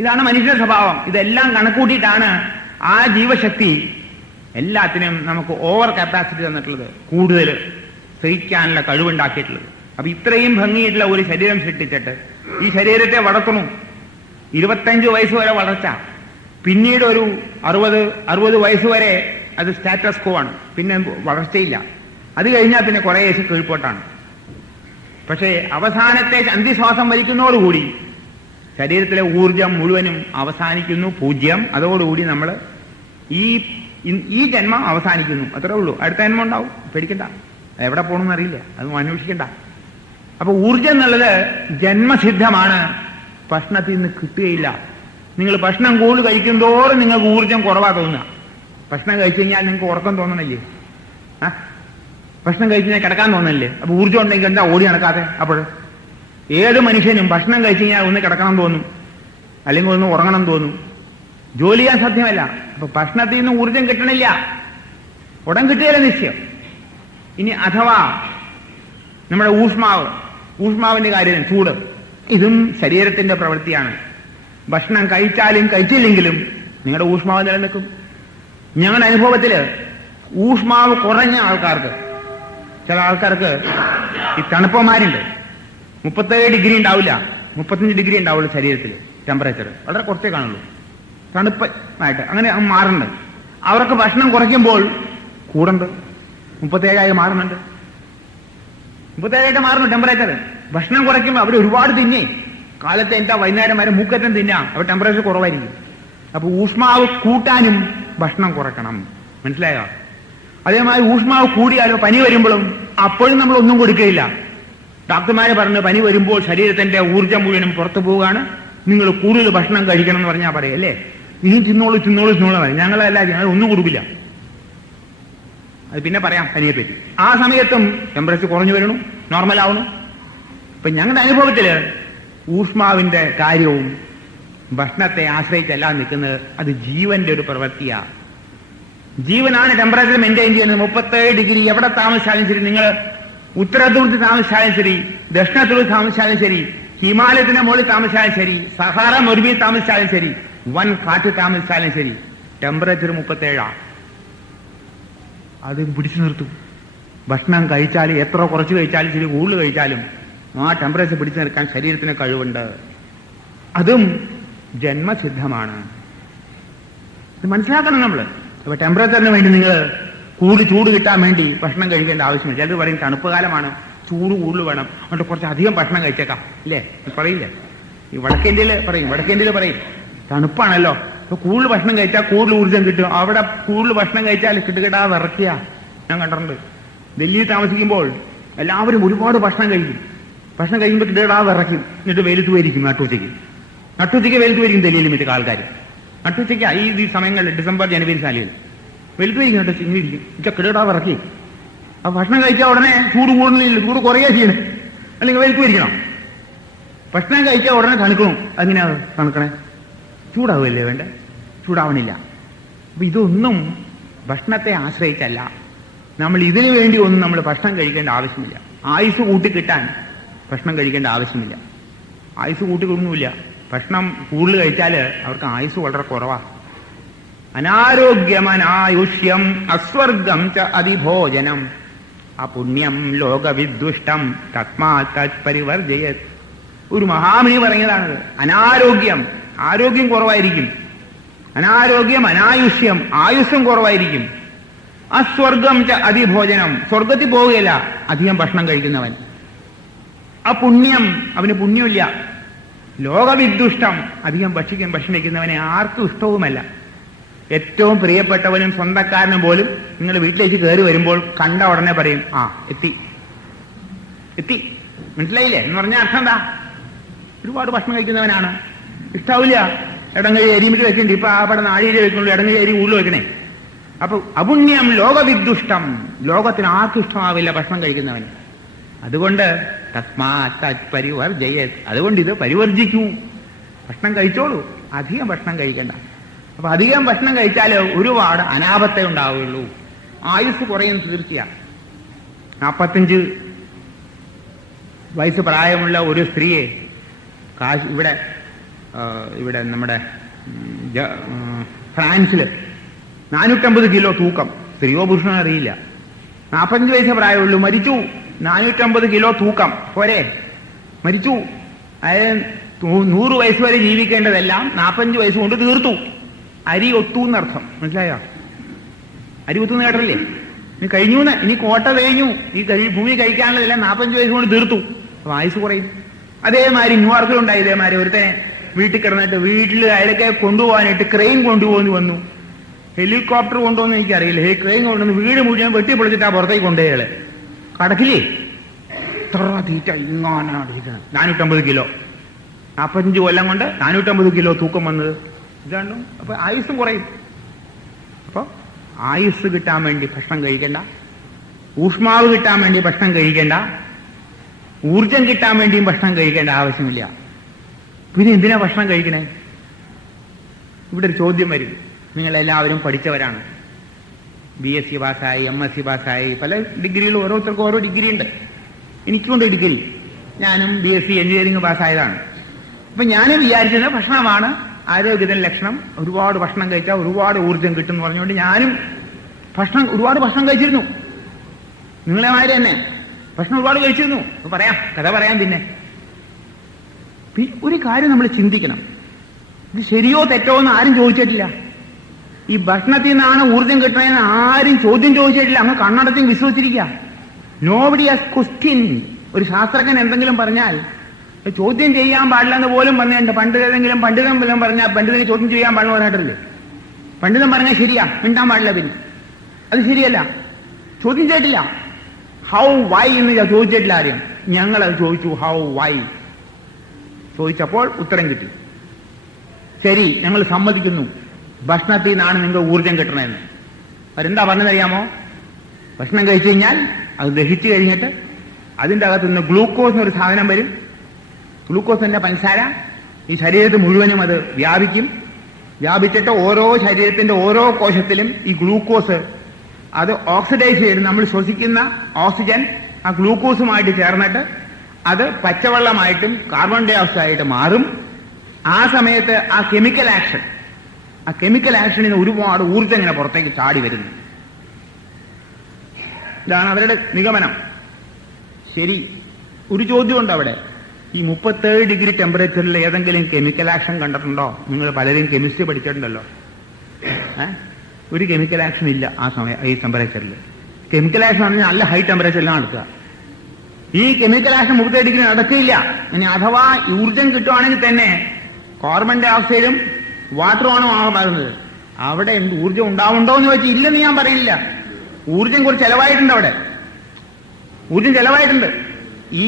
ഇതാണ് മനുഷ്യന്റെ സ്വഭാവം. ഇതെല്ലാം കണക്കൂട്ടിയിട്ടാണ് ആ ജീവശക്തി എല്ലാത്തിനും നമുക്ക് ഓവർ കപ്പാസിറ്റി തന്നിട്ടുള്ളത്, കൂടുതൽ സഹിക്കാനുള്ള കഴിവുണ്ടാക്കിയിട്ടുള്ളത്. അപ്പൊ ഇത്രയും ഭംഗിയായിട്ടുള്ള ഒരു ശരീരം സൃഷ്ടിച്ചിട്ട് ഈ ശരീരത്തെ വളർത്തണു. 25 വയസ്സ് വരെ വളർച്ച. പിന്നീട് ഒരു 60 വയസ്സ് വരെ അത് സ്റ്റാറ്റസ് കോ ആണ്, പിന്നെ വളർച്ചയില്ല. അത് കഴിഞ്ഞാൽ പിന്നെ കുറേ കീഴ്പോട്ടാണ്. പക്ഷേ അവസാനത്തെ അന്ത്യശ്വാസം വലിക്കുന്നതോടുകൂടി ശരീരത്തിലെ ഊർജം മുഴുവനും അവസാനിക്കുന്നു, 0. അതോടുകൂടി നമ്മൾ ഈ ജന്മം അവസാനിക്കുന്നു, അത്രേ ഉള്ളൂ. അടുത്ത ജന്മം ഉണ്ടാവും, പേടിക്കണ്ട. എവിടെ പോകണമെന്ന് അറിയില്ല, അത് അന്വേഷിക്കണ്ട. അപ്പൊ ഊർജം എന്നുള്ളത് ജന്മസിദ്ധമാണ്, ഭക്ഷണത്തിൽ നിന്ന് കിട്ടുകയില്ല. നിങ്ങൾ ഭക്ഷണം കൂടുതൽ കഴിക്കുന്തോറും നിങ്ങൾക്ക് ഊർജം കുറവാ തോന്നുക. ഭക്ഷണം കഴിച്ചു കഴിഞ്ഞാൽ നിങ്ങൾക്ക് ഉറക്കം തോന്നണില്ലേ? ഭക്ഷണം കഴിച്ചു കഴിഞ്ഞാൽ കിടക്കാൻ തോന്നണില്ലേ? അപ്പൊ ഊർജം ഉണ്ടെങ്കിൽ എന്താ ഓടി നടക്കാതെ? അപ്പോൾ ഏത് മനുഷ്യനും ഭക്ഷണം കഴിച്ചു കഴിഞ്ഞാൽ ഒന്ന് കിടക്കണം തോന്നും, അല്ലെങ്കിൽ ഒന്ന് ഉറങ്ങണം തോന്നും. ജോലി ചെയ്യാൻ സാധ്യമല്ല. അപ്പൊ ഭക്ഷണത്തിൽ നിന്ന് ഊർജം കിട്ടണില്ല, ഉടൻ കിട്ടുകയില്ല നിശ്ചയം. ഇനി അഥവാ നമ്മുടെ ഊഷ്മാവിന്റെ കാര്യം, ചൂട്, ഇതും ശരീരത്തിന്റെ പ്രവൃത്തിയാണ്. ഭക്ഷണം കഴിച്ചാലും കഴിച്ചില്ലെങ്കിലും നിങ്ങളുടെ ഊഷ്മാവ് നിലനിൽക്കും. ഞങ്ങളുടെ അനുഭവത്തില് ഊഷ്മാവ് കുറഞ്ഞ ആൾക്കാർക്ക്, ചില ആൾക്കാർക്ക് ഈ തണുപ്പന്മാരുണ്ട്, 37 ഡിഗ്രി ഉണ്ടാവില്ല, 35 ഡിഗ്രി ഉണ്ടാവുള്ളൂ ശരീരത്തിൽ ടെമ്പറേച്ചർ, വളരെ കുറച്ചേ കാണുള്ളൂ, തണുപ്പായിട്ട് അങ്ങനെ മാറുന്നുണ്ട്. അവർക്ക് ഭക്ഷണം കുറയ്ക്കുമ്പോൾ കൂടുണ്ട്, 37 മാറുന്നുണ്ട്, 37 മാറുന്നു ടെമ്പറേച്ചർ. ഭക്ഷണം കുറയ്ക്കുമ്പോൾ അവർ ഒരുപാട് തിന്നേ, കാലത്തെ എന്താ വൈകുന്നേരം വരെ മൂക്കറ്റം തിന്നാം, അവർ ടെമ്പറേച്ചർ കുറവായിരിക്കും. അപ്പൊ ഊഷ്മാവ് കൂട്ടാനും ഭക്ഷണം കുറയ്ക്കണം, മനസ്സിലായോ? അതേമാതിരി ഊഷ്മാവ് കൂടിയാലോ പനി വരുമ്പോഴും അപ്പോഴും നമ്മൾ ഒന്നും കൊടുക്കുകയില്ല. ഡോക്ടർമാര് പറഞ്ഞു പനി വരുമ്പോൾ ശരീരത്തിന്റെ ഊർജ്ജം മുഴുവനും പുറത്തു പോവുകയാണ്, നിങ്ങൾ കൂടുതൽ ഭക്ഷണം കഴിക്കണം എന്ന് പറഞ്ഞാൽ പറയല്ലേ, ഇനി തിന്നോളൂ പറയും. ഞങ്ങളല്ല, ഞങ്ങൾ ഒന്നും കൊടുക്കില്ല. അത് പിന്നെ പറയാം പനിയെപ്പറ്റി. ആ സമയത്തും ടെമ്പറേച്ചർ കുറഞ്ഞു വരണു, നോർമൽ ആവണു. ഇപ്പൊ ഞങ്ങളുടെ അനുഭവത്തില് ഊഷ്മാവിന്റെ കാര്യവും ഭക്ഷണത്തെ ആശ്രയിച്ചല്ല നിൽക്കുന്നത്, അത് ജീവന്റെ ഒരു പ്രവൃത്തിയാ. ജീവനാണ് ടെമ്പറേച്ചർ മെയിൻറ്റെയിൻ ചെയ്യുന്നത്. 37 ഡിഗ്രി എവിടെ താമസിച്ചാലും ശരി, നിങ്ങൾ ഉത്തരധ്രുവത്തിൽ താമസിച്ചാലും ശരി, ദക്ഷിണധ്രുവത്തിൽ താമസിച്ചാലും ശരി, ഹിമാലയത്തിന്റെ മുകളിൽ താമസിച്ചാലും ശരി, സഹാറ മരുഭൂമിയിൽ താമസിച്ചാലും ശരി, വൻ കാറ്റ് താമസിച്ചാലും ശരി, ടെമ്പറേച്ചർ 37. അത് പിടിച്ചു നിർത്തും. ഭക്ഷണം കഴിച്ചാലും എത്ര കുറച്ച് കഴിച്ചാലും ശരി, കൂടുതൽ കഴിച്ചാലും ആ ടെമ്പറേച്ചർ പിടിച്ചു നിൽക്കാൻ ശരീരത്തിന് കഴിവുണ്ട്. അതും ജന്മസിദ്ധമാണ്. ഇത് മനസ്സിലാക്കണം നമ്മൾ. അപ്പൊ ടെമ്പറേച്ചറിന് വേണ്ടി നിങ്ങൾ കൂടുതൽ ചൂട് കിട്ടാൻ വേണ്ടി ഭക്ഷണം കഴിക്കേണ്ട ആവശ്യമില്ല. ചിലർ പറയും തണുപ്പ് കാലമാണ്, ചൂട് കൂടുതൽ വേണം, അതുകൊണ്ട് കുറച്ച് അധികം ഭക്ഷണം കഴിച്ചേക്കാം, ഇല്ലേ? പറയില്ലേ? ഈ വടക്കേന്ത്യയിൽ പറയും തണുപ്പാണല്ലോ, അപ്പൊ കൂടുതൽ ഭക്ഷണം കഴിച്ചാൽ കൂടുതൽ ഊർജ്ജം കിട്ടും. അവിടെ കൂടുതൽ ഭക്ഷണം കഴിച്ചാൽ കിട്ടുകിടാ വിറക്കുക ഞാൻ കണ്ടിട്ടുണ്ട്. ഡൽഹിയിൽ താമസിക്കുമ്പോൾ എല്ലാവരും ഒരുപാട് ഭക്ഷണം കഴിക്കും. ഭക്ഷണം കഴിക്കുമ്പോൾ കിട്ടുകിടാ വിറയ്ക്കും, എന്നിട്ട് വെയിലത്ത് പോയിരിക്കും. നട്ടുച്ചയ്ക്ക് വെയിലത്ത് പോയിരിക്കും ഡൽഹിയിൽ മിക്ക ആൾക്കാർ. നട്ടുച്ചയ്ക്ക് ഈ സമയങ്ങളിൽ ഡിസംബർ ജനുവരി സാലിയിൽ വെയിലത്ത് പോയിരിക്കും, നട്ടുച്ചയ്ക്ക് ഇങ്ങനെ ഇരിക്കും, കിട്ടുകിടാ വിറക്കി. അപ്പൊ ഭക്ഷണം കഴിച്ചാൽ ഉടനെ ചൂട് കൂടുന്നില്ല, ചൂട് കുറയുക ചെയ്യണം, അല്ലെങ്കിൽ വെയിലത്ത് പോയിരിക്കണം. ഭക്ഷണം കഴിച്ചാൽ ഉടനെ തണുക്കണം. അങ്ങനെയാ തണുക്കണേ? ചൂടാവുകയല്ലേ വേണ്ടേ? ചൂടാവണില്ല. അപ്പൊ ഇതൊന്നും ഭക്ഷണത്തെ ആശ്രയിച്ചല്ല. നമ്മൾ ഇതിനു വേണ്ടി ഒന്നും നമ്മൾ ഭക്ഷണം കഴിക്കേണ്ട ആവശ്യമില്ല. ആയുസ് കൂട്ടിക്കിട്ടാൻ ഭക്ഷണം കഴിക്കേണ്ട ആവശ്യമില്ല. ആയുസ് കൂട്ടിക്കൊന്നുമില്ല. ഭക്ഷണം കൂടുതൽ കഴിച്ചാൽ അവർക്ക് ആയുസ് വളരെ കുറവാണ്. അനാരോഗ്യമനായുഷ്യം അസ്വർഗം ച അതിഭോജനം അപുണ്യം ലോകവിദ്ദുഷ്ടം തസ്മാത് തത്പരിവർജയത്. ഒരു മഹാമുനി പറഞ്ഞതാണത്. ആരോഗ്യം കുറവായിരിക്കും. അനാരോഗ്യം അനായുഷ്യം, ആയുസ്സും കുറവായിരിക്കും. അസ്വർഗം ച അതിഭോജനം, സ്വർഗത്തിൽ പോവുകയില്ല അധികം ഭക്ഷണം കഴിക്കുന്നവൻ. അപുണ്യം, അവന് പുണ്യമില്ല. ലോകവിദ്ദുഷ്ടം, അധികം ഭക്ഷണം കഴിക്കുന്നവനെ ആർക്കും ഇഷ്ടവുമല്ല. ഏറ്റവും പ്രിയപ്പെട്ടവനും സ്വന്തക്കാരനും പോലും നിങ്ങൾ വീട്ടിലേക്ക് കയറി വരുമ്പോൾ കണ്ട ഉടനെ പറയും എത്തി. മനസ്സിലായില്ലേ എന്ന് പറഞ്ഞാൽ അർത്ഥം എന്താ? ഒരുപാട് ഭക്ഷണം കഴിക്കുന്നവനാണ്, ഇഷ്ടാവില്ല. ഇടങ്ങഴി അരിമിട്ട് വെക്കണ്ട, ഇപ്പൊ ആ പടം നാഴിയിൽ വെക്കുള്ളൂ, ഇടങ്ങഴി അരി ഉള്ളു വെക്കണേ. അപ്പൊ അപുണ്യം ലോകവിദ്ദുഷ്ടം, ലോകത്തിന് ആർക്കും ഇഷ്ടമാവില്ല ഭക്ഷണം കഴിക്കുന്നവൻ. അതുകൊണ്ട് തസ്മാത് തത്പരിവർജയത്, അതുകൊണ്ട് ഇത് പരിവർജിക്കൂ, ഭക്ഷണം കഴിച്ചോളൂ, അധികം ഭക്ഷണം കഴിക്കണ്ട. അപ്പൊ അധികം ഭക്ഷണം കഴിച്ചാൽ ഒരുപാട് അനാപത്തേ ഉണ്ടാവുകയുള്ളൂ, ആയുസ് കുറയും തീർച്ചയാണ്. 45 വയസ്സ് പ്രായമുള്ള ഒരു സ്ത്രീയെ ഇവിടെ നമ്മുടെ ഫ്രാൻസില് 450 കിലോ തൂക്കം, സ്ത്രീയോ പുരുഷനോ അറിയില്ല, 45 വയസ്സ് പ്രായമുള്ളൂ, മരിച്ചു. 450 കിലോ തൂക്കം പോരെ, മരിച്ചു. അതായത് 100 വയസ്സ് വരെ ജീവിക്കേണ്ടതെല്ലാം 45 വയസ്സ് കൊണ്ട് തീർത്തു. അരി ഒത്തു എന്നർത്ഥം. മനസ്സിലായോ? അരി ഒത്തുന്ന് കേട്ടല്ലേ? ഇനി കഴിഞ്ഞു, ഇനി കോട്ട കഴിഞ്ഞു, ഈ ഭൂമി കഴിക്കാനുള്ളതെല്ലാം 45 വയസ്സ് കൊണ്ട് തീർത്തു. അപ്പൊ ആയുസ് കുറയും. അതേമാതിരി ന്യൂയോർക്കിലുണ്ടായി ഇതേമാതിരി ഒരുത്തനെ വീട്ടിൽ കിടന്നിട്ട് വീട്ടിൽ അയാളൊക്കെ കൊണ്ടുപോകാനായിട്ട് ക്രെയിൻ കൊണ്ടുപോകുന്നു വന്നു. ഹെലികോപ്റ്റർ കൊണ്ടുപോകുന്ന എനിക്കറിയില്ല. ക്രെയിൻ കൊണ്ടുവന്ന് വീട് മുഴുവൻ വെട്ടിപ്പൊളിച്ചിട്ട് ആ പുറത്തേക്ക് കൊണ്ടുപോയാള്. കടക്കില്ലേ? ഇത്ര തീറ്റ ഇങ്ങാനാണ് ഇരിക്കണം. 450 കിലോ, 45 കൊല്ലം കൊണ്ട് 450 കിലോ തൂക്കം വന്നത്. ഇതാണ്ടും അപ്പൊ ആയുസ്സും കുറയും. അപ്പൊ ആയുസ് കിട്ടാൻ വേണ്ടി ഭക്ഷണം കഴിക്കണ്ട, ഊഷ്മാവ് കിട്ടാൻ വേണ്ടി ഭക്ഷണം കഴിക്കേണ്ട, ഊർജം കിട്ടാൻ വേണ്ടിയും ഭക്ഷണം കഴിക്കേണ്ട ആവശ്യമില്ല. പിന്നെ എന്തിനാ ഭക്ഷണം കഴിക്കണേ? ഇവിടെ ഒരു ചോദ്യം വരും. നിങ്ങളെല്ലാവരും പഠിച്ചവരാണ്. BSc പാസ്സായി, MSc പാസ്സായി, പല ഡിഗ്രികൾ, ഓരോരുത്തർക്കും ഓരോ ഡിഗ്രി ഉണ്ട്. എനിക്കുണ്ട് ഡിഗ്രി. ഞാനും BSc എഞ്ചിനീയറിംഗ് പാസ്സായതാണ്. അപ്പൊ ഞാനും വിചാരിച്ചത് ഭക്ഷണമാണ് ആരോഗ്യത്തിന് ലക്ഷണം. ഒരുപാട് ഭക്ഷണം കഴിച്ചാൽ ഒരുപാട് ഊർജം കിട്ടും എന്ന് പറഞ്ഞുകൊണ്ട് ഞാനും ഒരുപാട് ഭക്ഷണം കഴിച്ചിരുന്നു. നിങ്ങളെ മാതിരി തന്നെ ഭക്ഷണം ഒരുപാട് കഴിച്ചിരുന്നു. കഥ പറയാം. പിന്നെ ഒരു കാര്യം നമ്മൾ ചിന്തിക്കണം. ഇത് ശരിയോ തെറ്റോ എന്ന് ആരും ചോദിച്ചിട്ടില്ല. ഈ ഭക്ഷണത്തിൽ നിന്നാണ് ഊർജം കിട്ടണമെന്ന് ആരും ചോദ്യം ചോദിച്ചിട്ടില്ല. അങ്ങ് കണ്ണടച്ച് വിശ്വസിച്ചിരിക്കുക. Nobody has question. ഒരു ശാസ്ത്രജ്ഞൻ എന്തെങ്കിലും പറഞ്ഞാൽ ചോദ്യം ചെയ്യാൻ പാടില്ല എന്ന് പോലും പറഞ്ഞിട്ടുണ്ട്. പണ്ട് ഏതെങ്കിലും പണ്ഡിതൻ വല്ലതും പറഞ്ഞാൽ പണ്ഡിതനെ ചോദ്യം ചെയ്യാൻ പാടില്ല പറഞ്ഞിട്ടില്ലേ? പണ്ഡിതൻ പറഞ്ഞാൽ ശരിയാ, മിണ്ടാൻ പാടില്ല. പിന്നെ അത് ശരിയല്ല. ചോദ്യം ചെയ്തിട്ടില്ല. ഹൗ വൈ എന്ന് ചോദിച്ചിട്ടില്ല ആരും. ഞങ്ങളത് ചോദിച്ചു, ഹൗ വൈ ചോദിച്ചപ്പോൾ ഉത്തരം കിട്ടി. ശരി, ഞങ്ങൾ സമ്മതിക്കുന്നു, ഭക്ഷണത്തിൽ നിന്നാണ് നിങ്ങൾ ഊർജം കിട്ടണമെന്ന്. അവരെന്താ പറഞ്ഞതറിയാമോ? ഭക്ഷണം കഴിച്ചു കഴിഞ്ഞാൽ അത് ദഹിച്ചു കഴിഞ്ഞിട്ട് അതിൻ്റെ അകത്ത് നിന്ന് ഗ്ലൂക്കോസ് എന്നൊരു സാധനം വരും. ഗ്ലൂക്കോസിന്റെ പഞ്ചസാര ഈ ശരീരത്തിൽ മുഴുവനും അത് വ്യാപിക്കും. വ്യാപിച്ചിട്ട് ഓരോ ശരീരത്തിന്റെ ഓരോ കോശത്തിലും ഈ ഗ്ലൂക്കോസ് അത് ഓക്സിഡൈസ് ചെയ്ത് നമ്മൾ ശ്വസിക്കുന്ന ഓക്സിജൻ ആ ഗ്ലൂക്കോസുമായിട്ട് ചേർന്നിട്ട് അത് പച്ചവെള്ളമായിട്ടും കാർബൺ ഡൈ ഓക്സൈഡായിട്ട് മാറും. ആ സമയത്ത് ആ കെമിക്കൽ ആക്ഷനിന് ഒരുപാട് ഊർജ്ജം ഇങ്ങനെ പുറത്തേക്ക് ചാടി വരുന്നു. ഇതാണ് അവരുടെ നിഗമനം. ശരി, ഒരു ചോദ്യമുണ്ട് അവിടെ. ഈ 37 ഡിഗ്രി ടെമ്പറേച്ചറിൽ ഏതെങ്കിലും കെമിക്കൽ ആക്ഷൻ കണ്ടിട്ടുണ്ടോ? നിങ്ങൾ പലരും കെമിസ്ട്രി പഠിച്ചിട്ടുണ്ടല്ലോ. ഒരു കെമിക്കൽ ആക്ഷൻ ഇല്ല ആ സമയം. ഈ ടെമ്പറേച്ചറിൽ കെമിക്കൽ ആക്ഷൻ പറഞ്ഞാൽ നല്ല ഹൈ ടെമ്പറേച്ചറിലാണ് നടക്കുക. ഈ കെമിക്കൽ ആക്ഷൻ 37 ഡിഗ്രി നടക്കില്ല. ഇനി അഥവാ ഊർജം കിട്ടുവാണെങ്കിൽ തന്നെ കാർബൺ ഡൈ ഓക്സൈഡും വാട്ടറുമാണ് മാറുന്നത്. അവിടെ ഊർജം ഉണ്ടാവുണ്ടോ എന്ന് വെച്ചാൽ ഇല്ലെന്ന് ഞാൻ പറയില്ല. ഊർജം കുറച്ച് ചെലവായിട്ടുണ്ട്. അവിടെ ഊർജം ചെലവായിട്ടുണ്ട്. ഈ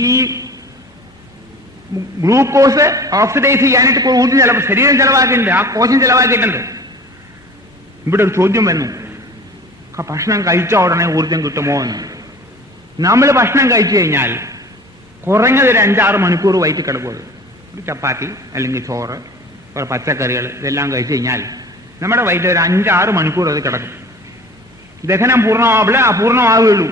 ഗ്ലൂക്കോസ് ഓക്സിഡൈസ് ചെയ്യാനായിട്ട് ഊർജം ശരീരം ചെലവാക്കിയിട്ടുണ്ട്, ആ കോശം ചെലവാക്കിയിട്ടുണ്ട്. ഇവിടെ ഒരു ചോദ്യം വന്നു, ഭക്ഷണം കഴിച്ച ഉടനെ ഊർജം കിട്ടുമോ എന്ന്. നമ്മൾ ഭക്ഷണം കഴിച്ചു കഴിഞ്ഞാൽ കുറഞ്ഞത് ഒരു 5-6 മണിക്കൂർ വയറ്റിൽ കിടക്കും. ഒരു ചപ്പാത്തി അല്ലെങ്കിൽ ചോറ്, കുറെ പച്ചക്കറികൾ ഇതെല്ലാം കഴിച്ചു കഴിഞ്ഞാൽ നമ്മുടെ വയറ്റിൽ ഒരു 5-6 മണിക്കൂർ അത് കിടക്കും. ദഹനം പൂർണ്ണമാവുകയുള്ളൂ.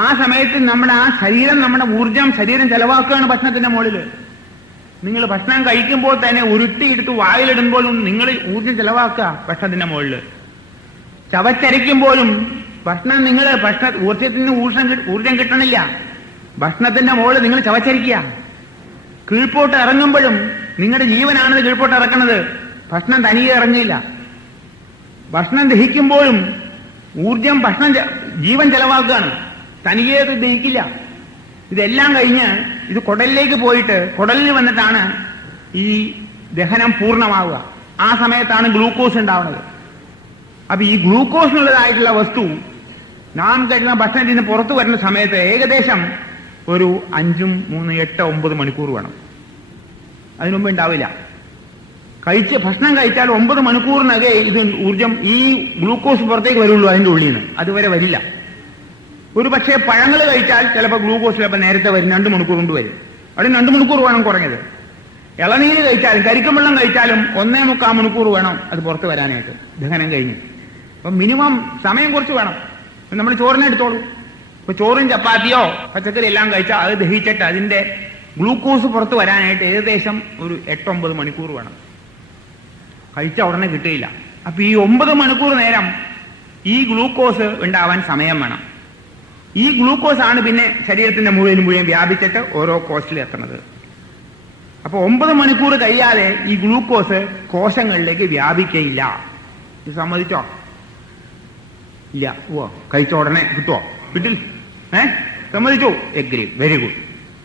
ആ സമയത്ത് നമ്മുടെ ആ ശരീരം, നമ്മുടെ ഊർജം ശരീരം ചെലവാക്കുകയാണ് ഭക്ഷണത്തിന്റെ മുകളിൽ. നിങ്ങൾ ഭക്ഷണം കഴിക്കുമ്പോൾ തന്നെ ഉരുട്ടിയെടുത്ത് വായിലിടുമ്പോഴും നിങ്ങൾ ഊർജം ചെലവാക്കുക ഭക്ഷണത്തിന്റെ മുകളിൽ. ചവച്ചരയ്ക്കുമ്പോഴും ഊർജത്തിന് ഊർജം കിട്ടണില്ല. ഭക്ഷണത്തിന്റെ മുകളിൽ നിങ്ങൾ ചവച്ചരിക്കുക. കീഴ്പോട്ട് ഇറങ്ങുമ്പോഴും നിങ്ങളുടെ ജീവനാണത് കീഴ്പോട്ട് ഇറക്കുന്നത്. ഭക്ഷണം തനിയെ ഇറങ്ങില്ല. ഭക്ഷണം ദഹിക്കുമ്പോഴും ഊർജം ജീവൻ ചെലവാക്കുകയാണ്. തനിയെ അത് ദഹിക്കില്ല. ഇതെല്ലാം കഴിഞ്ഞ് ഇത് കുടലിലേക്ക് പോയിട്ട് കുടലിൽ വന്നിട്ടാണ് ഈ ദഹനം പൂർണ്ണമാവുക. ആ സമയത്താണ് ഗ്ലൂക്കോസ് ഉണ്ടാവുന്നത്. അപ്പൊ ഈ ഗ്ലൂക്കോസിനുള്ളതായിട്ടുള്ള വസ്തു നാം കഴിക്കുന്ന ഭക്ഷണത്തിൽ നിന്ന് പുറത്തു വരുന്ന സമയത്ത് ഏകദേശം ഒരു 5, 3, 8, 9 മണിക്കൂർ വേണം. അതിനുമുമ്പ് ഉണ്ടാവില്ല. ഭക്ഷണം കഴിച്ചാൽ 9 മണിക്കൂറിനകെ ഇത് ഊർജം, ഈ ഗ്ലൂക്കോസ് പുറത്തേക്ക് വരുള്ളൂ അതിന്റെ ഉള്ളിൽ നിന്ന്. അതുവരെ വരില്ല. ഒരു പക്ഷേ പഴങ്ങൾ കഴിച്ചാൽ ചിലപ്പോൾ ഗ്ലൂക്കോസ് ചിലപ്പോൾ നേരത്തെ വരും, 2 മണിക്കൂർ കൊണ്ട് വരും. അവിടെ 2 മണിക്കൂർ വേണം കുറഞ്ഞത്. ഇളനീര് കഴിച്ചാലും കരിക്കും വെള്ളം കഴിച്ചാലും 1.25 മണിക്കൂർ വേണം അത് പുറത്ത് വരാനായിട്ട് ദഹനം കഴിഞ്ഞ്. അപ്പം മിനിമം സമയം കുറച്ച് വേണം. നമ്മൾ ചോറിനെ എടുത്തോളൂ. ഇപ്പൊ ചോറും ചപ്പാത്തിയോ പച്ചക്കറി എല്ലാം കഴിച്ചാൽ അത് ദഹിച്ചിട്ട് അതിന്റെ ഗ്ലൂക്കോസ് പുറത്ത് വരാനായിട്ട് ഏകദേശം ഒരു 8-9 മണിക്കൂർ വേണം. കഴിച്ച ഉടനെ കിട്ടുകയില്ല. അപ്പൊ ഈ 9 മണിക്കൂർ നേരം ഈ ഗ്ലൂക്കോസ് ഉണ്ടാവാൻ സമയം വേണം. ഈ ഗ്ലൂക്കോസ് ആണ് പിന്നെ ശരീരത്തിന്റെ മുഴുവൻ വ്യാപിച്ചിട്ട് ഓരോ കോശത്തിൽ എത്തുന്നത്. അപ്പൊ 9 മണിക്കൂർ കഴിയാതെ ഈ ഗ്ലൂക്കോസ് കോശങ്ങളിലേക്ക് വ്യാപിക്കയില്ല. ഇത് സമ്മതിച്ചോ? ഇല്ല. ഓ, കഴിച്ച ഉടനെ കിട്ടുമോ? കിട്ടില്ല. സമ്മതിച്ചു? എഗ്രി. Very good.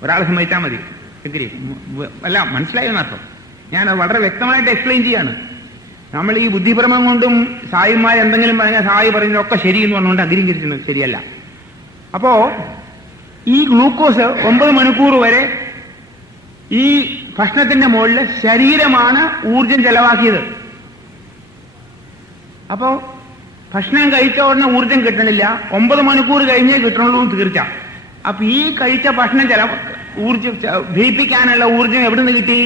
ഒരാൾ സമ്മതിച്ചാൽ മതി. എഗ്രി. അല്ല, മനസ്സിലായി എന്നർത്ഥം. ഞാൻ വളരെ വ്യക്തമായിട്ട് എക്സ്പ്ലെയിൻ ചെയ്യാണ്. നമ്മൾ ഈ ബുദ്ധിഭ്രമം കൊണ്ടും സായിമാർ എന്തെങ്കിലും പറഞ്ഞാൽ സായി പറയുന്നതൊക്കെ ശരിയെന്ന് പറഞ്ഞുകൊണ്ട് അംഗീകരിക്കുന്നത് ശരിയല്ല. അപ്പോ ഈ ഗ്ലൂക്കോസ് 9 മണിക്കൂർ വരെ ഈ ഭക്ഷണത്തിന്റെ മുകളിൽ ശരീരമാണ് ഊർജം ചെലവാക്കിയത്. അപ്പോ ഭക്ഷണം കഴിച്ച ഉടനെ ഊർജം കിട്ടണില്ല, 9 മണിക്കൂർ കഴിഞ്ഞേ കിട്ടണുള്ളൂ തീർച്ച. അപ്പൊ ഈ കഴിച്ച ഭക്ഷണം ഊർജം ദഹിപ്പിക്കാനുള്ള ഊർജം എവിടുന്ന് കിട്ടി?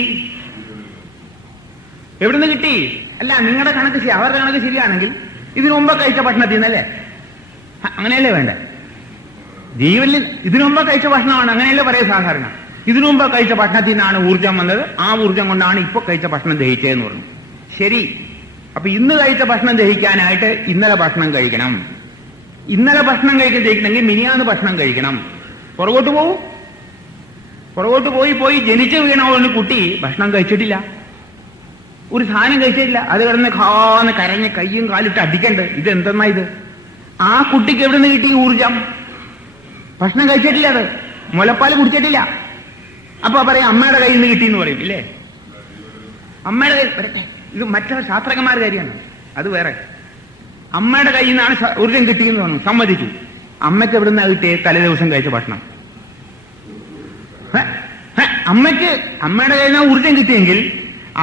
എവിടുന്ന് കിട്ടി? അല്ല, നിങ്ങളുടെ കണക്ക് അവരുടെ കണക്ക് ശരിയാണെങ്കിൽ ഇതിനു മുമ്പ് കഴിച്ച ഭക്ഷണത്തിൽ നിന്നല്ലേ? അങ്ങനെയല്ലേ വേണ്ടേ? ജീവനിൽ ഇതിനു മുമ്പ് കഴിച്ച ഭക്ഷണമാണ്, അങ്ങനെയല്ലേ പറയാ സാധാരണ. ഇതിനു മുമ്പ് കഴിച്ച ഭക്ഷണത്തിൽ നിന്നാണ് ഊർജം വന്നത്, ആ ഊർജം കൊണ്ടാണ് ഇപ്പൊ കഴിച്ച ഭക്ഷണം ദഹിച്ചതെന്ന് പറഞ്ഞു. ശരി. അപ്പൊ ഇന്ന് കഴിച്ച ഭക്ഷണം ദഹിക്കാനായിട്ട് ഇന്നലെ ഭക്ഷണം കഴിക്കണം. ഇന്നലെ ഭക്ഷണം ദഹിക്കണമെങ്കിൽ മിനിയാന്ന് ഭക്ഷണം കഴിക്കണം. പുറകോട്ട് പോവും. പുറകോട്ട് പോയി ജനിച്ചു വീണ ഒരു കുട്ടി ഭക്ഷണം കഴിച്ചിട്ടില്ല, ഒരു സാധനം കഴിച്ചിട്ടില്ല. അത് കിടന്ന് ഖാന്ന് കരഞ്ഞ് കയ്യും കാലിട്ട് അടിക്കണ്ട്. ഇതെന്തെന്നാ ഇത്? ആ കുട്ടിക്ക് എവിടെ നിന്ന് കിട്ടി ഊർജം? ഭക്ഷണം കഴിച്ചിട്ടില്ല, അത് മുലപ്പാൽ കുടിച്ചിട്ടില്ല. അപ്പൊ പറയാം അമ്മയുടെ കയ്യിൽ നിന്ന് കിട്ടിയെന്ന് പറയും, ഇല്ലേ? അമ്മയുടെ കയ്യിൽ വരട്ടെ, ഇത് മറ്റൊരു ശാസ്ത്രജ്ഞന്മാരുടെ കാര്യമാണ്, അത് വേറെ. അമ്മയുടെ കയ്യിൽ നിന്നാണ് ഊർജം കിട്ടിയെന്ന് പറഞ്ഞു, സമ്മതിച്ചു. അമ്മയ്ക്ക് എവിടെ നിന്നാ കിട്ടിയേ? തലേ ദിവസം കഴിച്ച ഭക്ഷണം. അമ്മയ്ക്ക് അമ്മയുടെ കയ്യിൽ നിന്നാ ഊർജം കിട്ടിയെങ്കിൽ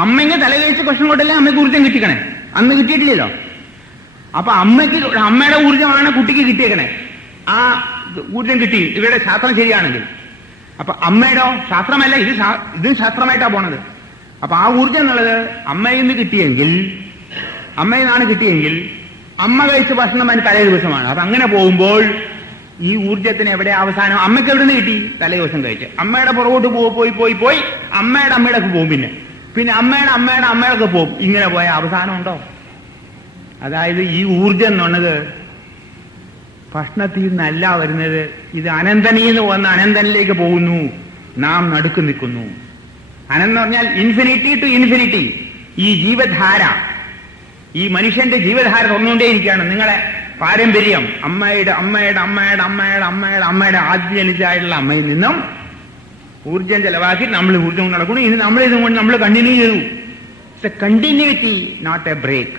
അമ്മയ്ക്ക് തല കഴിച്ച ഭക്ഷണം കൊണ്ടല്ലേ അമ്മയ്ക്ക് ഊർജം കിട്ടിക്കണേ? അന്ന് കിട്ടിയിട്ടില്ലല്ലോ. അപ്പൊ അമ്മയുടെ ഊർജമാണ് കുട്ടിക്ക് കിട്ടിയേക്കണേ. ആ ഊർജം കിട്ടി, ഇവരുടെ ശാസ്ത്രം ശരിയാണെങ്കിൽ. അപ്പൊ അമ്മയുടോ? ശാസ്ത്രമല്ല, ഇത് ശാസ്ത്രമായിട്ടാ പോണത്. അപ്പൊ ആ ഊർജം എന്നുള്ളത് അമ്മയിൽ നിന്ന് കിട്ടിയെങ്കിൽ, അമ്മയിൽ നിന്നാണ് കിട്ടിയെങ്കിൽ അമ്മ കഴിച്ച ഭക്ഷണം അതിന് തലേ ദിവസമാണ്. അപ്പൊ അങ്ങനെ പോകുമ്പോൾ ഈ ഊർജത്തിന് എവിടെ അവസാനം? അമ്മയ്ക്ക് എവിടെ നിന്ന് കിട്ടി? തലേ ദിവസം കഴിച്ച്. അമ്മയുടെ പുറകോട്ട് പോയി അമ്മയുടെ ഒക്കെ പോകും. പിന്നെ അമ്മയുടെ ഒക്കെ പോകും. ഇങ്ങനെ പോയ അവസാനമുണ്ടോ? അതായത് ഈ ഊർജം എന്നുള്ളത് ഭക്ഷണത്തിൽ നിന്നല്ല വരുന്നത്. ഇത് അനന്തനിൽ നിന്ന് വന്ന് അനന്തനിലേക്ക് പോകുന്നു, നാം നടുക്ക് നിൽക്കുന്നു. അനന്തം പറഞ്ഞാൽ ഇൻഫിനിറ്റി ടു ഇൻഫിനിറ്റി. ഈ ജീവധാര, ഈ മനുഷ്യന്റെ ജീവധാര തുറന്നുകൊണ്ടേയിരിക്കുകയാണ്. നിങ്ങളെ പാരമ്പര്യം അമ്മയുടെ ആദ്യം ജനിച്ചായിട്ടുള്ള അമ്മയിൽ നിന്നും ഊർജം ചെലവാക്കി നമ്മൾ ഊർജം കൊണ്ട് നടക്കുന്നു. ഇനി നമ്മളിതും കൊണ്ട് നമ്മൾ കണ്ടിന്യൂ ചെയ്തു. It's a continuity, not a break.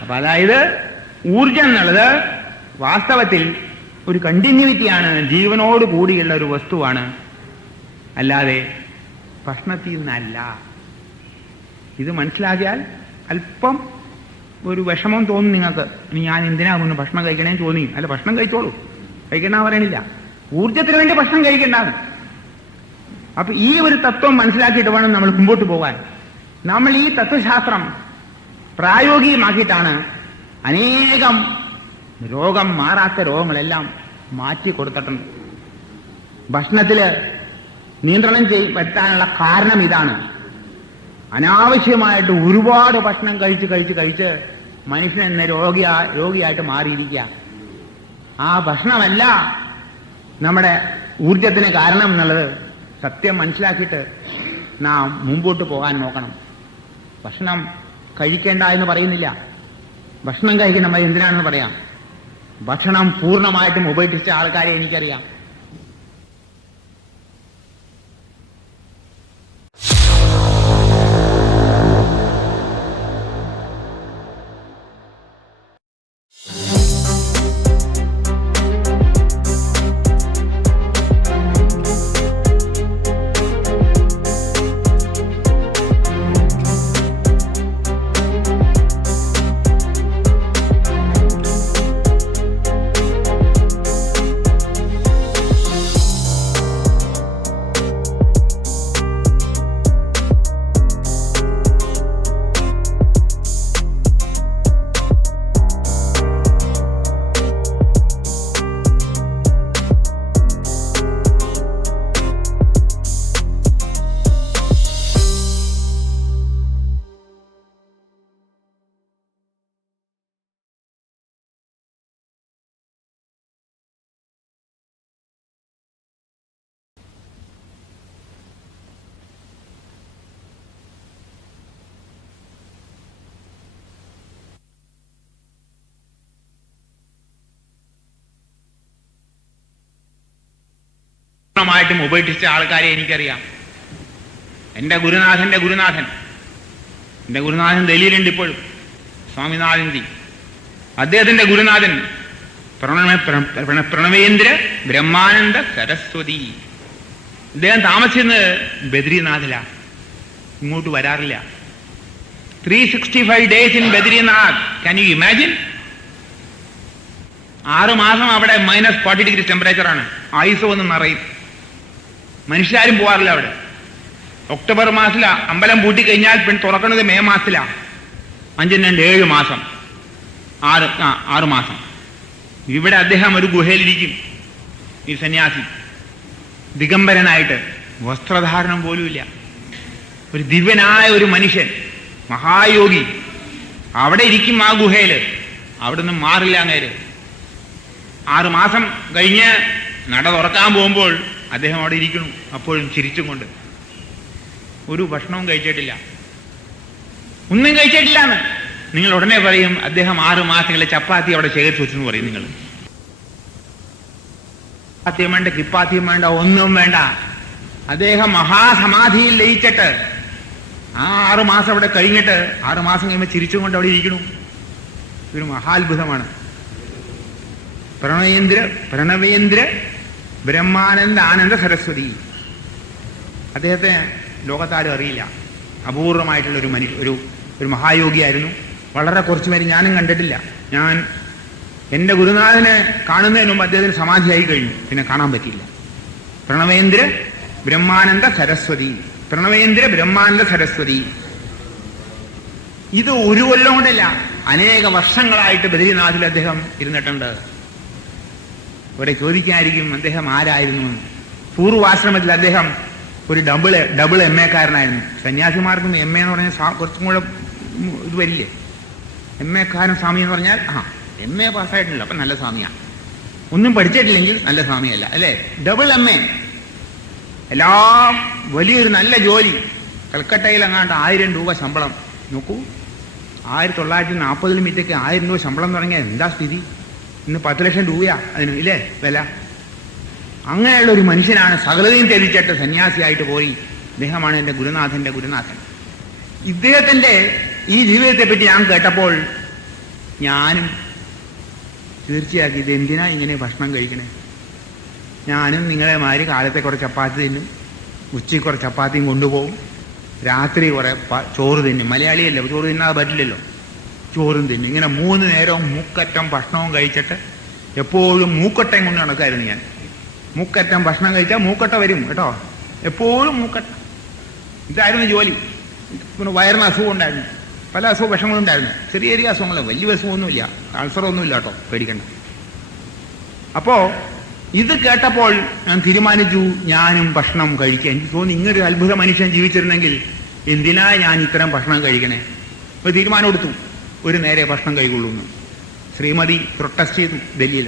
അപ്പൊ അതായത് ഊർജം എന്നുള്ളത് വാസ്തവത്തിൽ ഒരു കണ്ടിന്യൂറ്റിയാണ്, ജീവനോട് കൂടിയുള്ള ഒരു വസ്തുവാണ്, അല്ലാതെ ഭക്ഷണത്തിൽ നിന്നല്ല. ഇത് മനസ്സിലാക്കിയാൽ അല്പം ഒരു വിഷമം തോന്നും നിങ്ങൾക്ക്. ഇനി ഞാൻ എന്തിനാ ഒന്ന് ഭക്ഷണം കഴിക്കണേന്ന് തോന്നി. അല്ല, ഭക്ഷണം കഴിച്ചോളൂ, കഴിക്കണ്ട പറയണില്ല. ഊർജത്തിന് വേണ്ടി ഭക്ഷണം കഴിക്കണ്ടാണ്. അപ്പൊ ഈ ഒരു തത്വം മനസ്സിലാക്കിയിട്ട് വേണം നമ്മൾ മുമ്പോട്ട് പോകാൻ. നമ്മൾ ഈ തത്വശാസ്ത്രം പ്രായോഗികമാക്കിയിട്ടാണ് അനേകം രോഗം മാറാത്ത രോഗങ്ങളെല്ലാം മാറ്റി കൊടുത്തിട്ടുണ്ട്. ഭക്ഷണത്തില് നിയന്ത്രണം വരുത്താനുള്ള കാരണം ഇതാണ്. അനാവശ്യമായിട്ട് ഒരുപാട് ഭക്ഷണം കഴിച്ച് മനുഷ്യൻ എന്ന രോഗിയായിട്ട് മാറിയിരിക്കുക. ആ ഭക്ഷണമല്ല നമ്മുടെ ഊർജത്തിന് കാരണം എന്നുള്ളത് സത്യം മനസ്സിലാക്കിയിട്ട് നാം മുമ്പോട്ട് പോകാൻ നോക്കണം. ഭക്ഷണം കഴിക്കേണ്ട എന്ന് പറയുന്നില്ല, ഭക്ഷണം കഴിക്കണം. എന്തിനാണെന്ന് പറയാം. ഭക്ഷണം പൂർണ്ണമായിട്ടും ഉപേക്ഷിച്ച ആൾക്കാരെ എനിക്കറിയാം. പൂർണ്ണമായിട്ടും ഉപേക്ഷിച്ച ആൾക്കാരെ എനിക്കറിയാം. എൻ്റെ ഗുരുനാഥൻ്റെ ഗുരുനാഥൻ, എൻ്റെ ഗുരുനാഥൻ ഡൽഹിയിലുണ്ട് ഇപ്പോഴും, സ്വാമിനാഥൻജി. അദ്ദേഹത്തിൻ്റെ ഗുരുനാഥൻ പ്രണവേന്ദ്ര ബ്രഹ്മാനന്ദ സരസ്വതി. അദ്ദേഹം താമസിക്കുന്നത് ബദ്രിനാഥിലാണ്, ഇങ്ങോട്ട് വരാറില്ല. 365 days in Badrinath. Can you imagine? 6 മാസം അവിടെ -40 ഡിഗ്രി ടെമ്പറേച്ചറാണ്. ആയുസ് വന്ന് നിറയും. മനുഷ്യരും പോകാറില്ല അവിടെ. ഒക്ടോബർ മാസത്തിലാണ് അമ്പലം പൂട്ടിക്കഴിഞ്ഞാൽ പിന്നെ തുറക്കുന്നത് മെയ് മാസത്തിലാണ്. 5-2 മാസം, 6 മാസം. ഇവിടെ അദ്ദേഹം ഒരു ഗുഹയിലിരിക്കും, ഈ സന്യാസി, ദിഗംബരനായിട്ട്, വസ്ത്രധാരണം പോലുമില്ല. ഒരു ദിവ്യനായ ഒരു മനുഷ്യൻ, മഹായോഗി, അവിടെ ഇരിക്കും ആ ഗുഹയിൽ. അവിടെ നിന്നും മാറില്ല അങ്ങേര്. 6 മാസം കഴിഞ്ഞ് നട തുറക്കാൻ പോകുമ്പോൾ അദ്ദേഹം അവിടെ ഇരിക്കുന്നു, അപ്പോഴും ചിരിച്ചും കൊണ്ട്. ഒരു ഭക്ഷണവും കഴിച്ചിട്ടില്ല, ഒന്നും കഴിച്ചിട്ടില്ലാന്ന്. നിങ്ങൾ ഉടനെ പറയും അദ്ദേഹം 6 മാസങ്ങളെ ചപ്പാത്തി അവിടെ ശേഖരിച്ചു വെച്ചെന്ന് പറയും. നിങ്ങൾ ചപ്പാത്തിയും വേണ്ട, കിപ്പാത്തിയും വേണ്ട, ഒന്നും വേണ്ട. അദ്ദേഹം മഹാസമാധിയിൽ ലയിച്ചിട്ട് ആ 6 മാസം അവിടെ കഴിഞ്ഞിട്ട് 6 മാസം കഴിയുമ്പോൾ ചിരിച്ചും കൊണ്ട് അവിടെ ഇരിക്കണു. ഇതൊരു മഹാത്ഭുതമാണ്. പ്രണവേന്ദ്ര ബ്രഹ്മാനന്ദ ആനന്ദ സരസ്വതി. അദ്ദേഹത്തെ ലോകത്താരും അറിയില്ല. അപൂർവമായിട്ടുള്ള ഒരു മഹായോഗിയായിരുന്നു. വളരെ കുറച്ചു പേര് ഞാനും കണ്ടിട്ടില്ല. ഞാൻ എൻ്റെ ഗുരുനാഥനെ കാണുന്നതിന് മുമ്പ് അദ്ദേഹത്തിന് സമാധിയായി കഴിഞ്ഞു, പിന്നെ കാണാൻ പറ്റിയില്ല. പ്രണവേന്ദ്ര ബ്രഹ്മാനന്ദ സരസ്വതി, പ്രണവേന്ദ്ര ബ്രഹ്മാനന്ദ സരസ്വതി. ഇത് ഒരു കൊല്ലം കൊണ്ടല്ല, അനേക വർഷങ്ങളായിട്ട് ബദ്രിനാഥിൽ അദ്ദേഹം ഇരുന്നിട്ടുണ്ട്. ഇവിടെ ചോദിക്കായിരിക്കും അദ്ദേഹം ആരായിരുന്നു. പൂർവാശ്രമത്തിൽ അദ്ദേഹം ഒരു ഡബിൾ MA കാരനായിരുന്നു. സന്യാസിമാർക്കും MA എന്ന് പറഞ്ഞാൽ കുറച്ചും കൂടെ ഇത് വരില്ലേ. MA കാരൻ സ്വാമി എന്ന് പറഞ്ഞാൽ MA പാസ്സായിട്ടില്ല, അപ്പം നല്ല സ്വാമിയാണ്. ഒന്നും പഠിച്ചിട്ടില്ലെങ്കിൽ നല്ല സ്വാമിയല്ല, അല്ലേ? ഡബിൾ MA, എല്ലാം വലിയൊരു നല്ല ജോലി. കൽക്കട്ടയിൽ അങ്ങാണ്ട് 1000 രൂപ ശമ്പളം. നോക്കൂ, 1940 മീറ്റൊക്കെ 1000 രൂപ ശമ്പളം തുടങ്ങിയാൽ എന്താ സ്ഥിതി? ഇന്ന് 10 ലക്ഷം രൂപയാ അതിന്, ഇല്ലേ വില? അങ്ങനെയുള്ള ഒരു മനുഷ്യനാണ് സകലതയും ത്യജിച്ചിട്ട് സന്യാസിയായിട്ട് പോയി. അദ്ദേഹമാണ് എൻ്റെ ഗുരുനാഥൻ്റെ ഗുരുനാഥൻ. ഇദ്ദേഹത്തിൻ്റെ ഈ ജീവിതത്തെ പറ്റി ഞാൻ കേട്ടപ്പോൾ ഞാനും തീർച്ചയാക്കി ഇതെന്തിനാ ഇങ്ങനെ ഭക്ഷണം കഴിക്കണേ? ഞാനും നിങ്ങളെ മാതിരി കാലത്തെ കുറച്ച് ചപ്പാത്തി തിന്നും, ഉച്ചയ്ക്ക് കുറച്ച് ചപ്പാത്തിയും കൊണ്ടുപോകും, രാത്രി കുറെ ചോറ് തിന്നും. മലയാളിയല്ലേ, ചോറ് തിന്നാതെ പറ്റില്ലല്ലോ. ചോറും തിന്നും. ഇങ്ങനെ 3 നേരവും മൂക്കറ്റം ഭക്ഷണവും കഴിച്ചിട്ട് എപ്പോഴും മൂക്കട്ടയും കൊണ്ട് നടക്കായിരുന്നു ഞാൻ. മൂക്കറ്റം ഭക്ഷണം കഴിച്ചാൽ മൂക്കട്ട വരും കേട്ടോ, എപ്പോഴും മൂക്കട്ട. ഇതായിരുന്നു ജോലി. പിന്നെ വയറിന് അസുഖം ഉണ്ടായിരുന്നു, പല വിഷമങ്ങളുണ്ടായിരുന്നു. ചെറിയ ചെറിയ അസുഖങ്ങളോ, വലിയ അസുഖമൊന്നുമില്ല, അൾസറൊന്നുമില്ല കേട്ടോ, പേടിക്കണ്ട. അപ്പോ ഇത് കേട്ടപ്പോൾ ഞാൻ തീരുമാനിച്ചു ഞാനും ഭക്ഷണം കഴിക്കാൻ. എനിക്ക് തോന്നി ഇങ്ങനൊരു അത്ഭുത മനുഷ്യൻ ജീവിച്ചിരുന്നെങ്കിൽ എന്തിനാ ഞാൻ ഇത്തരം ഭക്ഷണം കഴിക്കണേ? അപ്പോൾ തീരുമാനം എടുത്തു, ഒരു നേരെ ഭക്ഷണം കഴിക്കുള്ളൂ. ശ്രീമതി പ്രൊട്ടസ്റ്റ് ചെയ്തു ഡൽഹിയിൽ.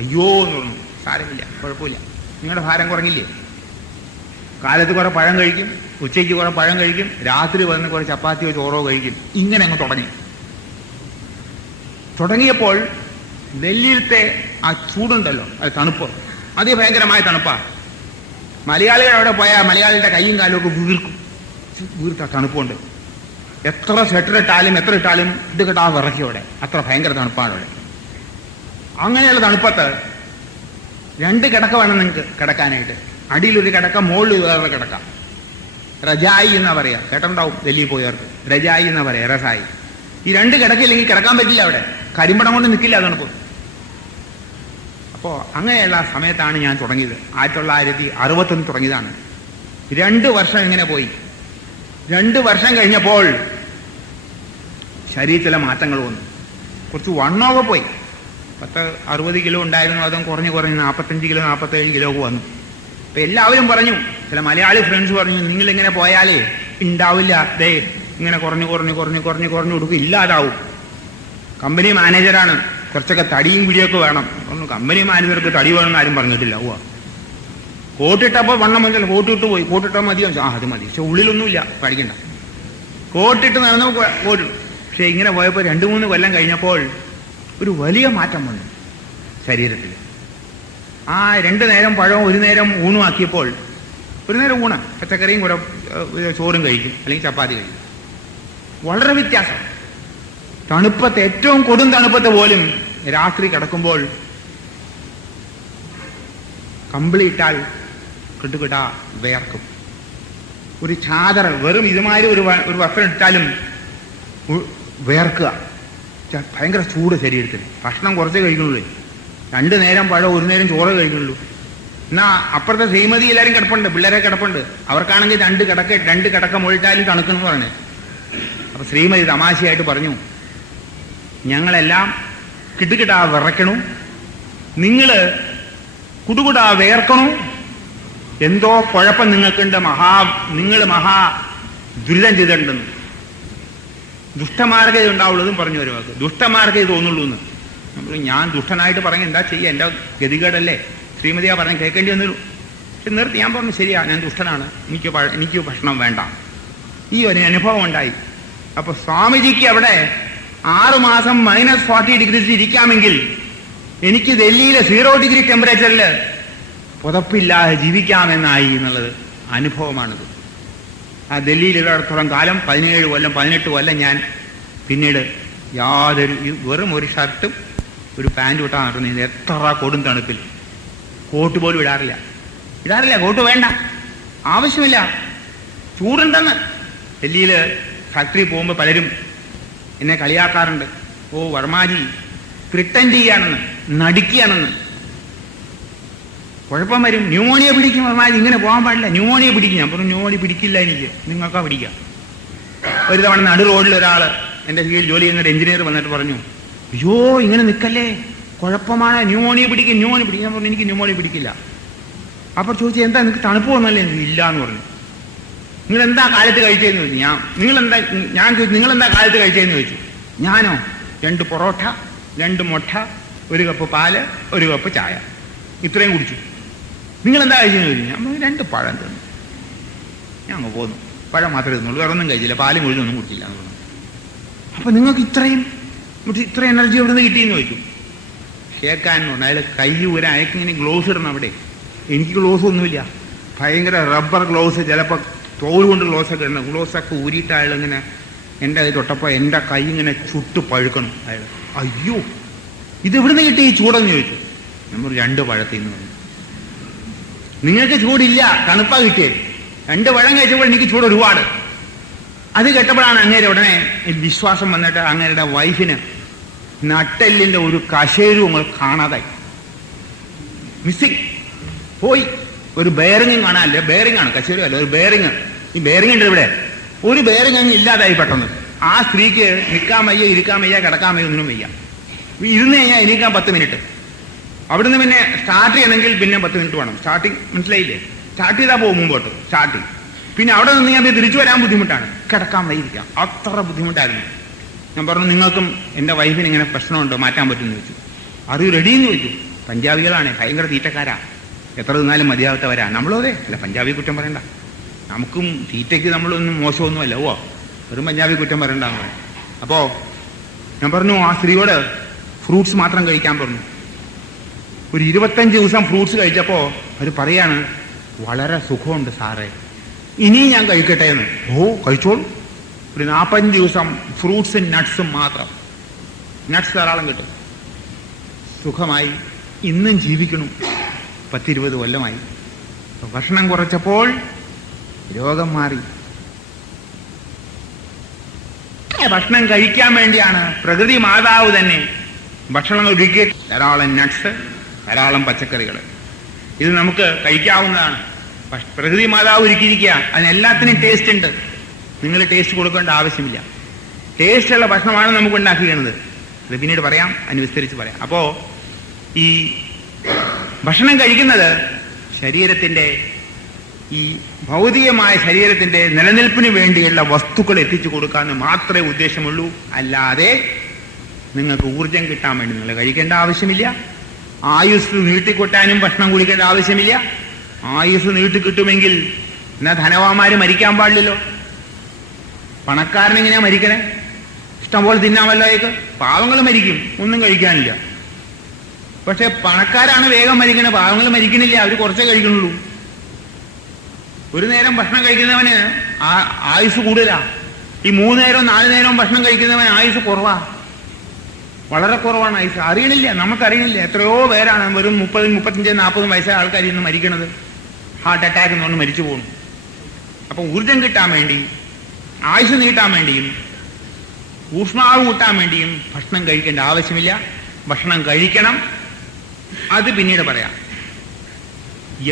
അയ്യോ എന്ന് പറഞ്ഞു, സാരമില്ല, കുഴപ്പമില്ല, നിങ്ങളുടെ ഭാരം കുറഞ്ഞില്ലേ? കാലത്ത് കുറെ പഴം കഴിക്കും, ഉച്ചയ്ക്ക് കുറെ പഴം കഴിക്കും, രാത്രി വന്ന് കുറെ ചപ്പാത്തിയോ ചോറോ കഴിക്കും. ഇങ്ങനെ അങ്ങ് തുടങ്ങിയപ്പോൾ ഡൽഹിയിലത്തെ ആ ചൂടുണ്ടല്ലോ, അത് തണുപ്പ്, അതിഭയങ്കരമായ തണുപ്പാണ്. മലയാളികൾ അവിടെ പോയാൽ മലയാളികളുടെ കൈയും കാലും ഒക്കെ വീർത്ത തണുപ്പുണ്ട്. എത്ര സ്വെറ്റർ ഇട്ടാലും എത്ര ഇട്ടാലും ഇത് കേട്ടാ വിറക്കി അവിടെ, അത്ര ഭയങ്കര തണുപ്പാണ് അവിടെ. അങ്ങനെയുള്ള തണുപ്പത്ത് 2 കിടക്ക വേണം നിങ്ങൾക്ക് കിടക്കാനായിട്ട്. അടിയിലൊരു കിടക്ക, മുകളിൽ വേറെ കിടക്ക. റജായി എന്നാ പറയാ, കേട്ടുണ്ടാവും ഡൽഹി പോയവർക്ക്. റജായി എന്നാ പറയാ, റസായി. ഈ 2 കിടക്കില്ലെങ്കിൽ കിടക്കാൻ പറ്റില്ല അവിടെ, കരിമ്പടം കൊണ്ട് നിൽക്കില്ല തണുപ്പ്. അപ്പോൾ അങ്ങനെയുള്ള സമയത്താണ് ഞാൻ തുടങ്ങിയത്. 1961 തുടങ്ങിയതാണ്. 2 വർഷം ഇങ്ങനെ പോയി. 2 വർഷം കഴിഞ്ഞപ്പോൾ ശരീരത്തിലെ മാറ്റങ്ങൾ വന്നു. കുറച്ച് വണ്ണമൊക്കെ പോയി. 60 കിലോ ഉണ്ടായിരുന്നു, അതും കുറഞ്ഞ് 45 കിലോ 47 കിലോ ഒക്കെ വന്നു. അപ്പൊ എല്ലാവരും പറഞ്ഞു, ചില മലയാളി ഫ്രണ്ട്സ് പറഞ്ഞു, നിങ്ങളിങ്ങനെ പോയാലേ ഉണ്ടാവില്ല, ദേ ഇങ്ങനെ കുറഞ്ഞു കൊടുക്കും, ഇല്ലാതാവും. കമ്പനി മാനേജറാണ്, കുറച്ചൊക്കെ തടിയും പിടിയൊക്കെ വേണം. കമ്പനി മാനേജർക്ക് തടി വേണമെന്ന് ആരും പറഞ്ഞിട്ടില്ല. കോട്ടിട്ടപ്പോൾ വണ്ണം മതി, കോട്ടിട്ട് പോയി. കോട്ടിട്ടാൽ മതിയോ? അത് മതി, പക്ഷെ ഉള്ളിലൊന്നുമില്ല, പഠിക്കണ്ട. കോട്ടിട്ട് നടന്നു കോട്ടു. പക്ഷെ ഇങ്ങനെ പോയപ്പോൾ 2-3 കൊല്ലം കഴിഞ്ഞപ്പോൾ ഒരു വലിയ മാറ്റം വന്നു ശരീരത്തിൽ. ആ 2 നേരം പഴവും 1 നേരം ഊണും ആക്കിയപ്പോൾ, 1 നേരം ഊണ് പച്ചക്കറിയും കുറെ ചോറും കഴിക്കും, അല്ലെങ്കിൽ ചപ്പാത്തി കഴിക്കും. വളരെ വ്യത്യാസം. തണുപ്പത്ത്, ഏറ്റവും കൊടും തണുപ്പത്ത് പോലും രാത്രി കിടക്കുമ്പോൾ കമ്പിളിയിട്ടാൽ കിട്ടുകിട്ടാ വേർക്കും. ഒരു ചാദർ, വെറും ഇതുമാതിരി ഒരു വസ്ത്രം ഇട്ടാലും വേർക്കുക. ഭയങ്കര ചൂട് ശരീരത്തിന്. ഭക്ഷണം കുറച്ചേ കഴിക്കുന്നുള്ളൂ. 2 നേരം പഴം 1 നേരം ചോറ് കഴിക്കുന്നുള്ളൂ. എന്നാ അപ്പുറത്തെ ശ്രീമതി എല്ലാവരും കിടപ്പുണ്ട്, പിള്ളേരെ കിടപ്പുണ്ട്. അവർക്കാണെങ്കിൽ 2 കിടക്ക മുഴിട്ടാലും തണുക്കുന്നു പറഞ്ഞു. അപ്പൊ ശ്രീമതി തമാശയായിട്ട് പറഞ്ഞു, ഞങ്ങളെല്ലാം കിട്ടുകിട്ടാ വിറയ്ക്കണു, നിങ്ങള് കുടുകുടാ വേർക്കണു, എന്തോ കുഴപ്പം നിങ്ങൾക്കുണ്ട്, നിങ്ങൾ മഹാ ദുരിതം ചെയ്തിട്ടുണ്ടെന്ന്. ദുഷ്ടമാർഗേ ഉണ്ടാവുള്ളതും പറഞ്ഞു ഒരു വാക്ക്. ദുഷ്ടമാർഗേ തോന്നുള്ളൂ എന്ന്. ഞാൻ ദുഷ്ടനായിട്ട് പറഞ്ഞ എന്താ ചെയ്യുക, എൻ്റെ ഗതികേടല്ലേ. ശ്രീമതിയാ പറഞ്ഞ് കേൾക്കേണ്ടി വന്നു. പക്ഷെ നിർത്തി ഞാൻ പറഞ്ഞു, ശരിയാ, ഞാൻ ദുഷ്ടനാണ്, എനിക്ക് ഭക്ഷണം വേണ്ട. ഈ ഒരു അനുഭവം ഉണ്ടായി. അപ്പൊ സ്വാമിജിക്ക് അവിടെ 6 മാസം -40 ഡിഗ്രി ഇരിക്കാമെങ്കിൽ എനിക്ക് ഡൽഹിയിലെ 0 ഡിഗ്രി ടെമ്പറേച്ചറിൽ പുതപ്പില്ലാതെ ജീവിക്കാമെന്നായി എന്നുള്ളത് അനുഭവമാണിത്. ആ ഡൽഹിയിലുള്ളിടത്തോളം കാലം 17 കൊല്ലം 18 കൊല്ലം ഞാൻ പിന്നീട് വെറും ഒരു ഷർട്ടും ഒരു പാൻറ്റും ഇട്ടാൽ നടക്കുന്നത്. എത്ര കൊടും തണുപ്പിൽ കോട്ട് പോലും ഇടാറില്ല. കോട്ട് വേണ്ട, ആവശ്യമില്ല, ചൂടുണ്ടെന്ന്. ഡൽഹിയിൽ ഫാക്ടറി പോകുമ്പോൾ പലരും എന്നെ കളിയാക്കാറുണ്ട്. ഓ വർമാജി പ്രിട്ടൻഡ് ചെയ്യാണെന്ന്, നടിക്കുകയാണെന്ന്. കുഴപ്പം വരും, ന്യൂമോണിയ പിടിക്കും. വർമാജി ഇങ്ങനെ പോകാൻ പാടില്ല, ന്യൂമോണിയ പിടിക്കും. ഞാൻ പറഞ്ഞു, ന്യൂമോണിയ പിടിക്കില്ല, എനിക്ക് നിങ്ങൾക്കാ പിടിക്കാം. ഒരു തവണ നടു റോഡിൽ ഒരാൾ, എൻ്റെ കീഴിൽ ജോലി ചെയ്യുന്ന ഒരു എഞ്ചിനീയർ വന്നിട്ട് പറഞ്ഞു, അയ്യോ ഇങ്ങനെ നിൽക്കല്ലേ, കുഴപ്പമാണ്, ന്യൂമോണിയ പിടിക്കും. ഞാൻ പറഞ്ഞു, എനിക്ക് ന്യൂമോണിയ പിടിക്കില്ല. അപ്പോൾ ചോദിച്ചു, എന്താ നിങ്ങൾക്ക് തണുപ്പ് വന്നല്ലേ? ഇല്ല എന്ന് പറഞ്ഞു. നിങ്ങളെന്താ കാലത്ത് കഴിച്ചതെന്ന് ചോദിച്ചു. ഞാൻ ചോദിച്ചു, നിങ്ങളെന്താ കാലത്ത് കഴിച്ചതെന്ന് ചോദിച്ചു. ഞാനോ 2 പൊറോട്ട, 2 മുട്ട, 1 കപ്പ് പാല്, 1 കപ്പ് ചായ, ഇത്രയും കുടിച്ചു. നിങ്ങളെന്താ കഴിച്ചതെന്ന് ചോദിച്ചു. ഞാൻ 2 പഴം തന്നു. ഞാൻ അങ്ങ് പോന്നു. പഴം മാത്രമേ തന്നുള്ളൂ, വേറെ ഒന്നും കഴിച്ചില്ല, പാലും മുഴുവനൊന്നും കുടിച്ചില്ല എന്ന് പറഞ്ഞു. അപ്പൊ നിങ്ങൾക്ക് ഇത്രയും എനർജി എവിടെ നിന്ന് കിട്ടിയെന്ന് ചോദിച്ചു. കേൾക്കാൻ പറഞ്ഞു. അയാൾ കൈ അയക്കിങ്ങനെ ഗ്ലൗസ് ഇടണം അവിടെ. എനിക്ക് ഗ്ലൗസ് ഒന്നുമില്ല, ഭയങ്കര റബ്ബർ ഗ്ലൗസ്, ചിലപ്പോൾ തോൽ കൊണ്ട് ഗ്ലൗസൊക്കെ ഇടണം. ഗ്ലൗസൊക്കെ ഊരിയിട്ട് അയാൾ ഇങ്ങനെ എൻ്റെ കൈ തൊട്ടപ്പോൾ എൻ്റെ കൈ ഇങ്ങനെ ചുട്ട് പഴുക്കണം. അയാൾ, അയ്യോ ഇത് എവിടുന്ന് കിട്ടി ഈ ചൂടെന്ന് ചോദിച്ചു. നമ്മൾ 2 പഴത്തിൽ നിന്ന് പറഞ്ഞു. നിങ്ങൾക്ക് ചൂടില്ല, തണുപ്പാ കിട്ടിയേ. 2 പഴം കഴിച്ചപ്പോൾ എനിക്ക് ചൂട് ഒരുപാട്. അത് കേട്ടപ്പോഴാണ് അങ്ങേരെ ഉടനെ വിശ്വാസം വന്നിട്ട് അങ്ങേരുടെ വൈഫിന് നട്ടെല്ലിന്റെ ഒരു കശേരു നമ്മൾ കാണാതായി, മിസ്സിങ് പോയി. ഒരു ബെയറിങ്ങും കാണാനല്ല, ബെയറിംഗ് ആണ്, കശേരു അല്ല, ഒരു ബെയറിങ്. ഈ ബെയറിംഗ് ഉണ്ട് ഇവിടെ, ഒരു ബെയറിംഗ് അങ്ങ് ഇല്ലാതായി പെട്ടെന്ന്. ആ സ്ത്രീക്ക് നിൽക്കാൻ വയ്യ, ഇരിക്കാൻ വയ്യ, കിടക്കാൻ വയ്യ, ഒന്നും വയ്യ. ഇരുന്ന് കഴിഞ്ഞാൽ എണീക്കാൻ 10 മിനിറ്റ്. അവിടുന്ന് പിന്നെ സ്റ്റാർട്ട് ചെയ്യണമെങ്കിൽ പിന്നെ 10 മിനിറ്റ് വേണം. സ്റ്റാർട്ടിങ് മനസ്സിലായില്ലേ? സ്റ്റാർട്ട് ചെയ്താൽ പോകും മുമ്പോട്ട്, സ്റ്റാർട്ടിങ്. പിന്നെ അവിടെ നിന്ന് ഞാൻ തിരിച്ചു വരാൻ ബുദ്ധിമുട്ടാണ്, കിടക്കാൻ വയ്യിരിക്കാം, അത്ര ബുദ്ധിമുട്ടായിരുന്നു. ഞാൻ പറഞ്ഞു, നിങ്ങൾക്കും എൻ്റെ വൈഫിന് ഇങ്ങനെ പ്രശ്നമുണ്ടോ, മാറ്റാൻ പറ്റുമെന്ന് ചോദിച്ചു. അത് റെഡിയെന്ന് ചോദിച്ചു. പഞ്ചാബികളാണ്, ഭയങ്കര തീറ്റക്കാരാ, എത്ര തിന്നാലും മതിയാവാത്തവരാ. നമ്മളും അതെ, അല്ല പഞ്ചാബി കുറ്റം പറയണ്ട, നമുക്കും തീറ്റയ്ക്ക് നമ്മളൊന്നും മോശമൊന്നുമല്ല. ഒരു പഞ്ചാബി കുറ്റം പറയണ്ടെന്ന് പറഞ്ഞു. അപ്പോ ഞാൻ പറഞ്ഞു, ആ സ്ത്രീയോട് ഫ്രൂട്ട്സ് മാത്രം കഴിക്കാൻ പറഞ്ഞു. ഒരു 25 ദിവസം ഫ്രൂട്ട്സ് കഴിച്ചപ്പോ അവർ പറയാണ്, വളരെ സുഖമുണ്ട് സാറേ, ഇനി ഞാൻ കഴിക്കട്ടെ എന്ന്. കഴിച്ചോളൂ. ഒരു 45 ദിവസം ഫ്രൂട്ട്സും നട്ട്സും മാത്രം. നട്ട്സ് ധാരാളം കിട്ടും, സുഖമായി. ഇന്നും ജീവിക്കണം. 10-20 കൊല്ലമായി. ഭക്ഷണം കുറച്ചപ്പോൾ രോഗം മാറി. ഭക്ഷണം കഴിക്കാൻ വേണ്ടിയാണ് പ്രകൃതി മാതാവ് തന്നെ ഭക്ഷണങ്ങൾ ഒരുക്കി. ധാരാളം നട്ട്സ്, ധാരാളം പച്ചക്കറികൾ, ഇത് നമുക്ക് കഴിക്കാവുന്നതാണ്. പ്രകൃതി മാതാവ് ഒരുക്കിയിരിക്കുക. അതിനെല്ലാത്തിനും ടേസ്റ്റ് ഉണ്ട്. നിങ്ങൾ ടേസ്റ്റ് കൊടുക്കേണ്ട ആവശ്യമില്ല. ടേസ്റ്റുള്ള ഭക്ഷണമാണ് നമുക്ക് ഉണ്ടാക്കിയിരുന്നത്. അത് പിന്നീട് പറയാം, അതിന് വിസ്തരിച്ച് പറയാം. അപ്പോ ഈ ഭക്ഷണം കഴിക്കുന്നത് ശരീരത്തിന്റെ, ഈ ഭൗതികമായ ശരീരത്തിന്റെ നിലനിൽപ്പിന് വേണ്ടിയുള്ള വസ്തുക്കൾ എത്തിച്ചു കൊടുക്കാമെന്ന് മാത്രമേ ഉദ്ദേശമുള്ളൂ. അല്ലാതെ നിങ്ങൾക്ക് ഊർജം കിട്ടാൻ വേണ്ടി നിങ്ങൾ കഴിക്കേണ്ട ആവശ്യമില്ല. ആയുസ് നീട്ടിക്കൊട്ടാനും ഭക്ഷണം കുടിക്കേണ്ട ആവശ്യമില്ല. ആയുസ് നീട്ടിക്കിട്ടുമെങ്കിൽ എന്നാ ധനവാന്മാര് മരിക്കാൻ പാടില്ലല്ലോ. പണക്കാരനെങ്ങനെയാ മരിക്കണേ? ഇഷ്ടംപോലെ തിന്നാമല്ലോ അയക്ക്. പാവങ്ങൾ മരിക്കും, ഒന്നും കഴിക്കാനില്ല. പക്ഷെ പണക്കാരാണ് വേഗം മരിക്കണത്, പാവങ്ങൾ മരിക്കണില്ല, അവർ കുറച്ചേ കഴിക്കണുള്ളൂ. ഒരു നേരം ഭക്ഷണം കഴിക്കുന്നവന് ആയുസ് കൂടുതലാ. ഈ 3 നേരവും 4 നേരവും ഭക്ഷണം കഴിക്കുന്നവൻ ആയുസ് കുറവാ, വളരെ കുറവാണ് ആയുസ്. അറിയണില്ല, നമുക്കറിയണില്ല. എത്രയോ പേരാണ് വെറും 30, 35, 40 വയസ്സായ ആൾക്കാർ ഇന്ന് മരിക്കണത്. ഹാർട്ട് അറ്റാക്ക് എന്ന് പറഞ്ഞ് മരിച്ചു പോകുന്നു. അപ്പൊ ഊർജം കിട്ടാൻ വേണ്ടി, ആയുസ് നീട്ടാൻ വേണ്ടിയും ഊഷ്മാവ് കൂട്ടാൻ വേണ്ടിയും ഭക്ഷണം കഴിക്കേണ്ട ആവശ്യമില്ല. ഭക്ഷണം കഴിക്കണം, അത് പിന്നീട് പറയാം.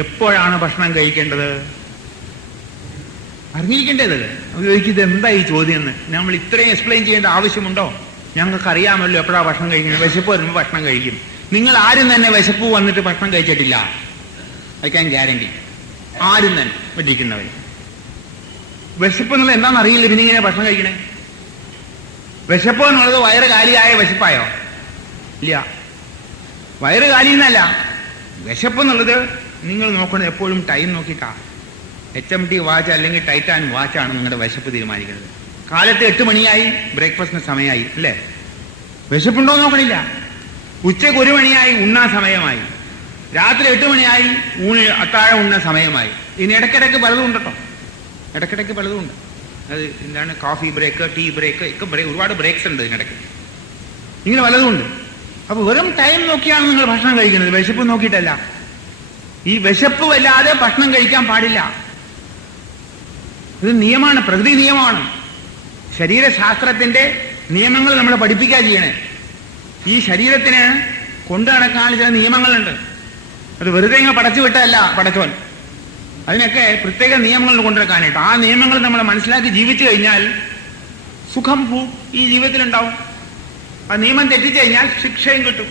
എപ്പോഴാണ് ഭക്ഷണം കഴിക്കേണ്ടത് അറിഞ്ഞിരിക്കേണ്ടത്. ചോദിക്കുന്നത് എന്താ ഈ ചോദ്യം എന്ന്. നമ്മൾ ഇത്രയും എക്സ്പ്ലെയിൻ ചെയ്യേണ്ട ആവശ്യമുണ്ടോ? ഞങ്ങൾക്ക് അറിയാമല്ലോ എപ്പോഴാണ് ഭക്ഷണം കഴിക്കുന്നത്. വിശപ്പ് വരുമ്പോൾ ഭക്ഷണം കഴിക്കും. നിങ്ങൾ ആരും തന്നെ വിശപ്പ് വന്നിട്ട് ഭക്ഷണം കഴിച്ചിട്ടില്ല, ഐ ക്യാൻ ഗ്യാരണ്ടി. ആരും തന്നെ പഠിക്കുന്നവർ വിശപ്പ് എന്നുള്ളത് എന്താണെന്ന് അറിയില്ല, പിന്നെ ഇങ്ങനെ ഭക്ഷണം കഴിക്കണേ. വിശപ്പ് എന്നുള്ളത് വയറ് കാലിയായ വിശപ്പായോ? ഇല്ല, വയറ് കാലിയെന്നല്ല. വിശപ്പ് എന്നുള്ളത് നിങ്ങൾ നോക്കുന്നത് എപ്പോഴും ടൈം നോക്കിയിട്ടാ. HMT വാച്ച് അല്ലെങ്കിൽ ടൈറ്റാൻ വാച്ചാണ് നിങ്ങളുടെ വിശപ്പ് തീരുമാനിക്കുന്നത്. കാലത്ത് 8 മണിയായി, ബ്രേക്ക്ഫാസ്റ്റിന് സമയമായി അല്ലേ? വിശപ്പുണ്ടോ നോക്കണില്ല. ഉച്ചയ്ക്ക് 1 മണിയായി, ഉണ്ണാൻ സമയമായി. രാത്രി 8 മണിയായി, അത്താഴം ഉണ്ണ സമയമായി. ഇനി ഇടയ്ക്കിടയ്ക്ക് പലതും ഉണ്ട് കേട്ടോ, ഇടയ്ക്കിടയ്ക്ക് പലതും ഉണ്ട്. അത് എന്താണ്, കോഫി ബ്രേക്ക്, ടീ ബ്രേക്ക് ഒക്കെ ഒരുപാട് ബ്രേക്സ് ഉണ്ട് ഇതിനിടയ്ക്ക്. ഇങ്ങനെ പലതും ഉണ്ട്. അപ്പൊ വെറും ടൈം നോക്കിയാണ് നിങ്ങൾ ഭക്ഷണം കഴിക്കുന്നത്, വിശപ്പ് നോക്കിയിട്ടല്ല. ഈ വിശപ്പ് വല്ലാതെ ഭക്ഷണം കഴിക്കാൻ പാടില്ല. ഇത് നിയമമാണ്, പ്രകൃതി നിയമമാണ്. ശരീരശാസ്ത്രത്തിന്റെ നിയമങ്ങൾ നമ്മളെ പഠിപ്പിക്കുക ചെയ്യണേ. ഈ ശരീരത്തിന് കൊണ്ടു നടക്കാൻ ചില നിയമങ്ങളുണ്ട്. അത് വെറുതെ ഇങ്ങനെ പടച്ചു വിട്ടതല്ല പടച്ചോൻ. അതിനൊക്കെ പ്രത്യേക നിയമങ്ങൾ കൊണ്ടുവരാനായിട്ട്. ആ നിയമങ്ങൾ നമ്മൾ മനസ്സിലാക്കി ജീവിച്ചു കഴിഞ്ഞാൽ സുഖം ഈ ജീവിതത്തിലുണ്ടാവും. ആ നിയമം തെറ്റിച്ചു കഴിഞ്ഞാൽ ശിക്ഷയും കിട്ടും,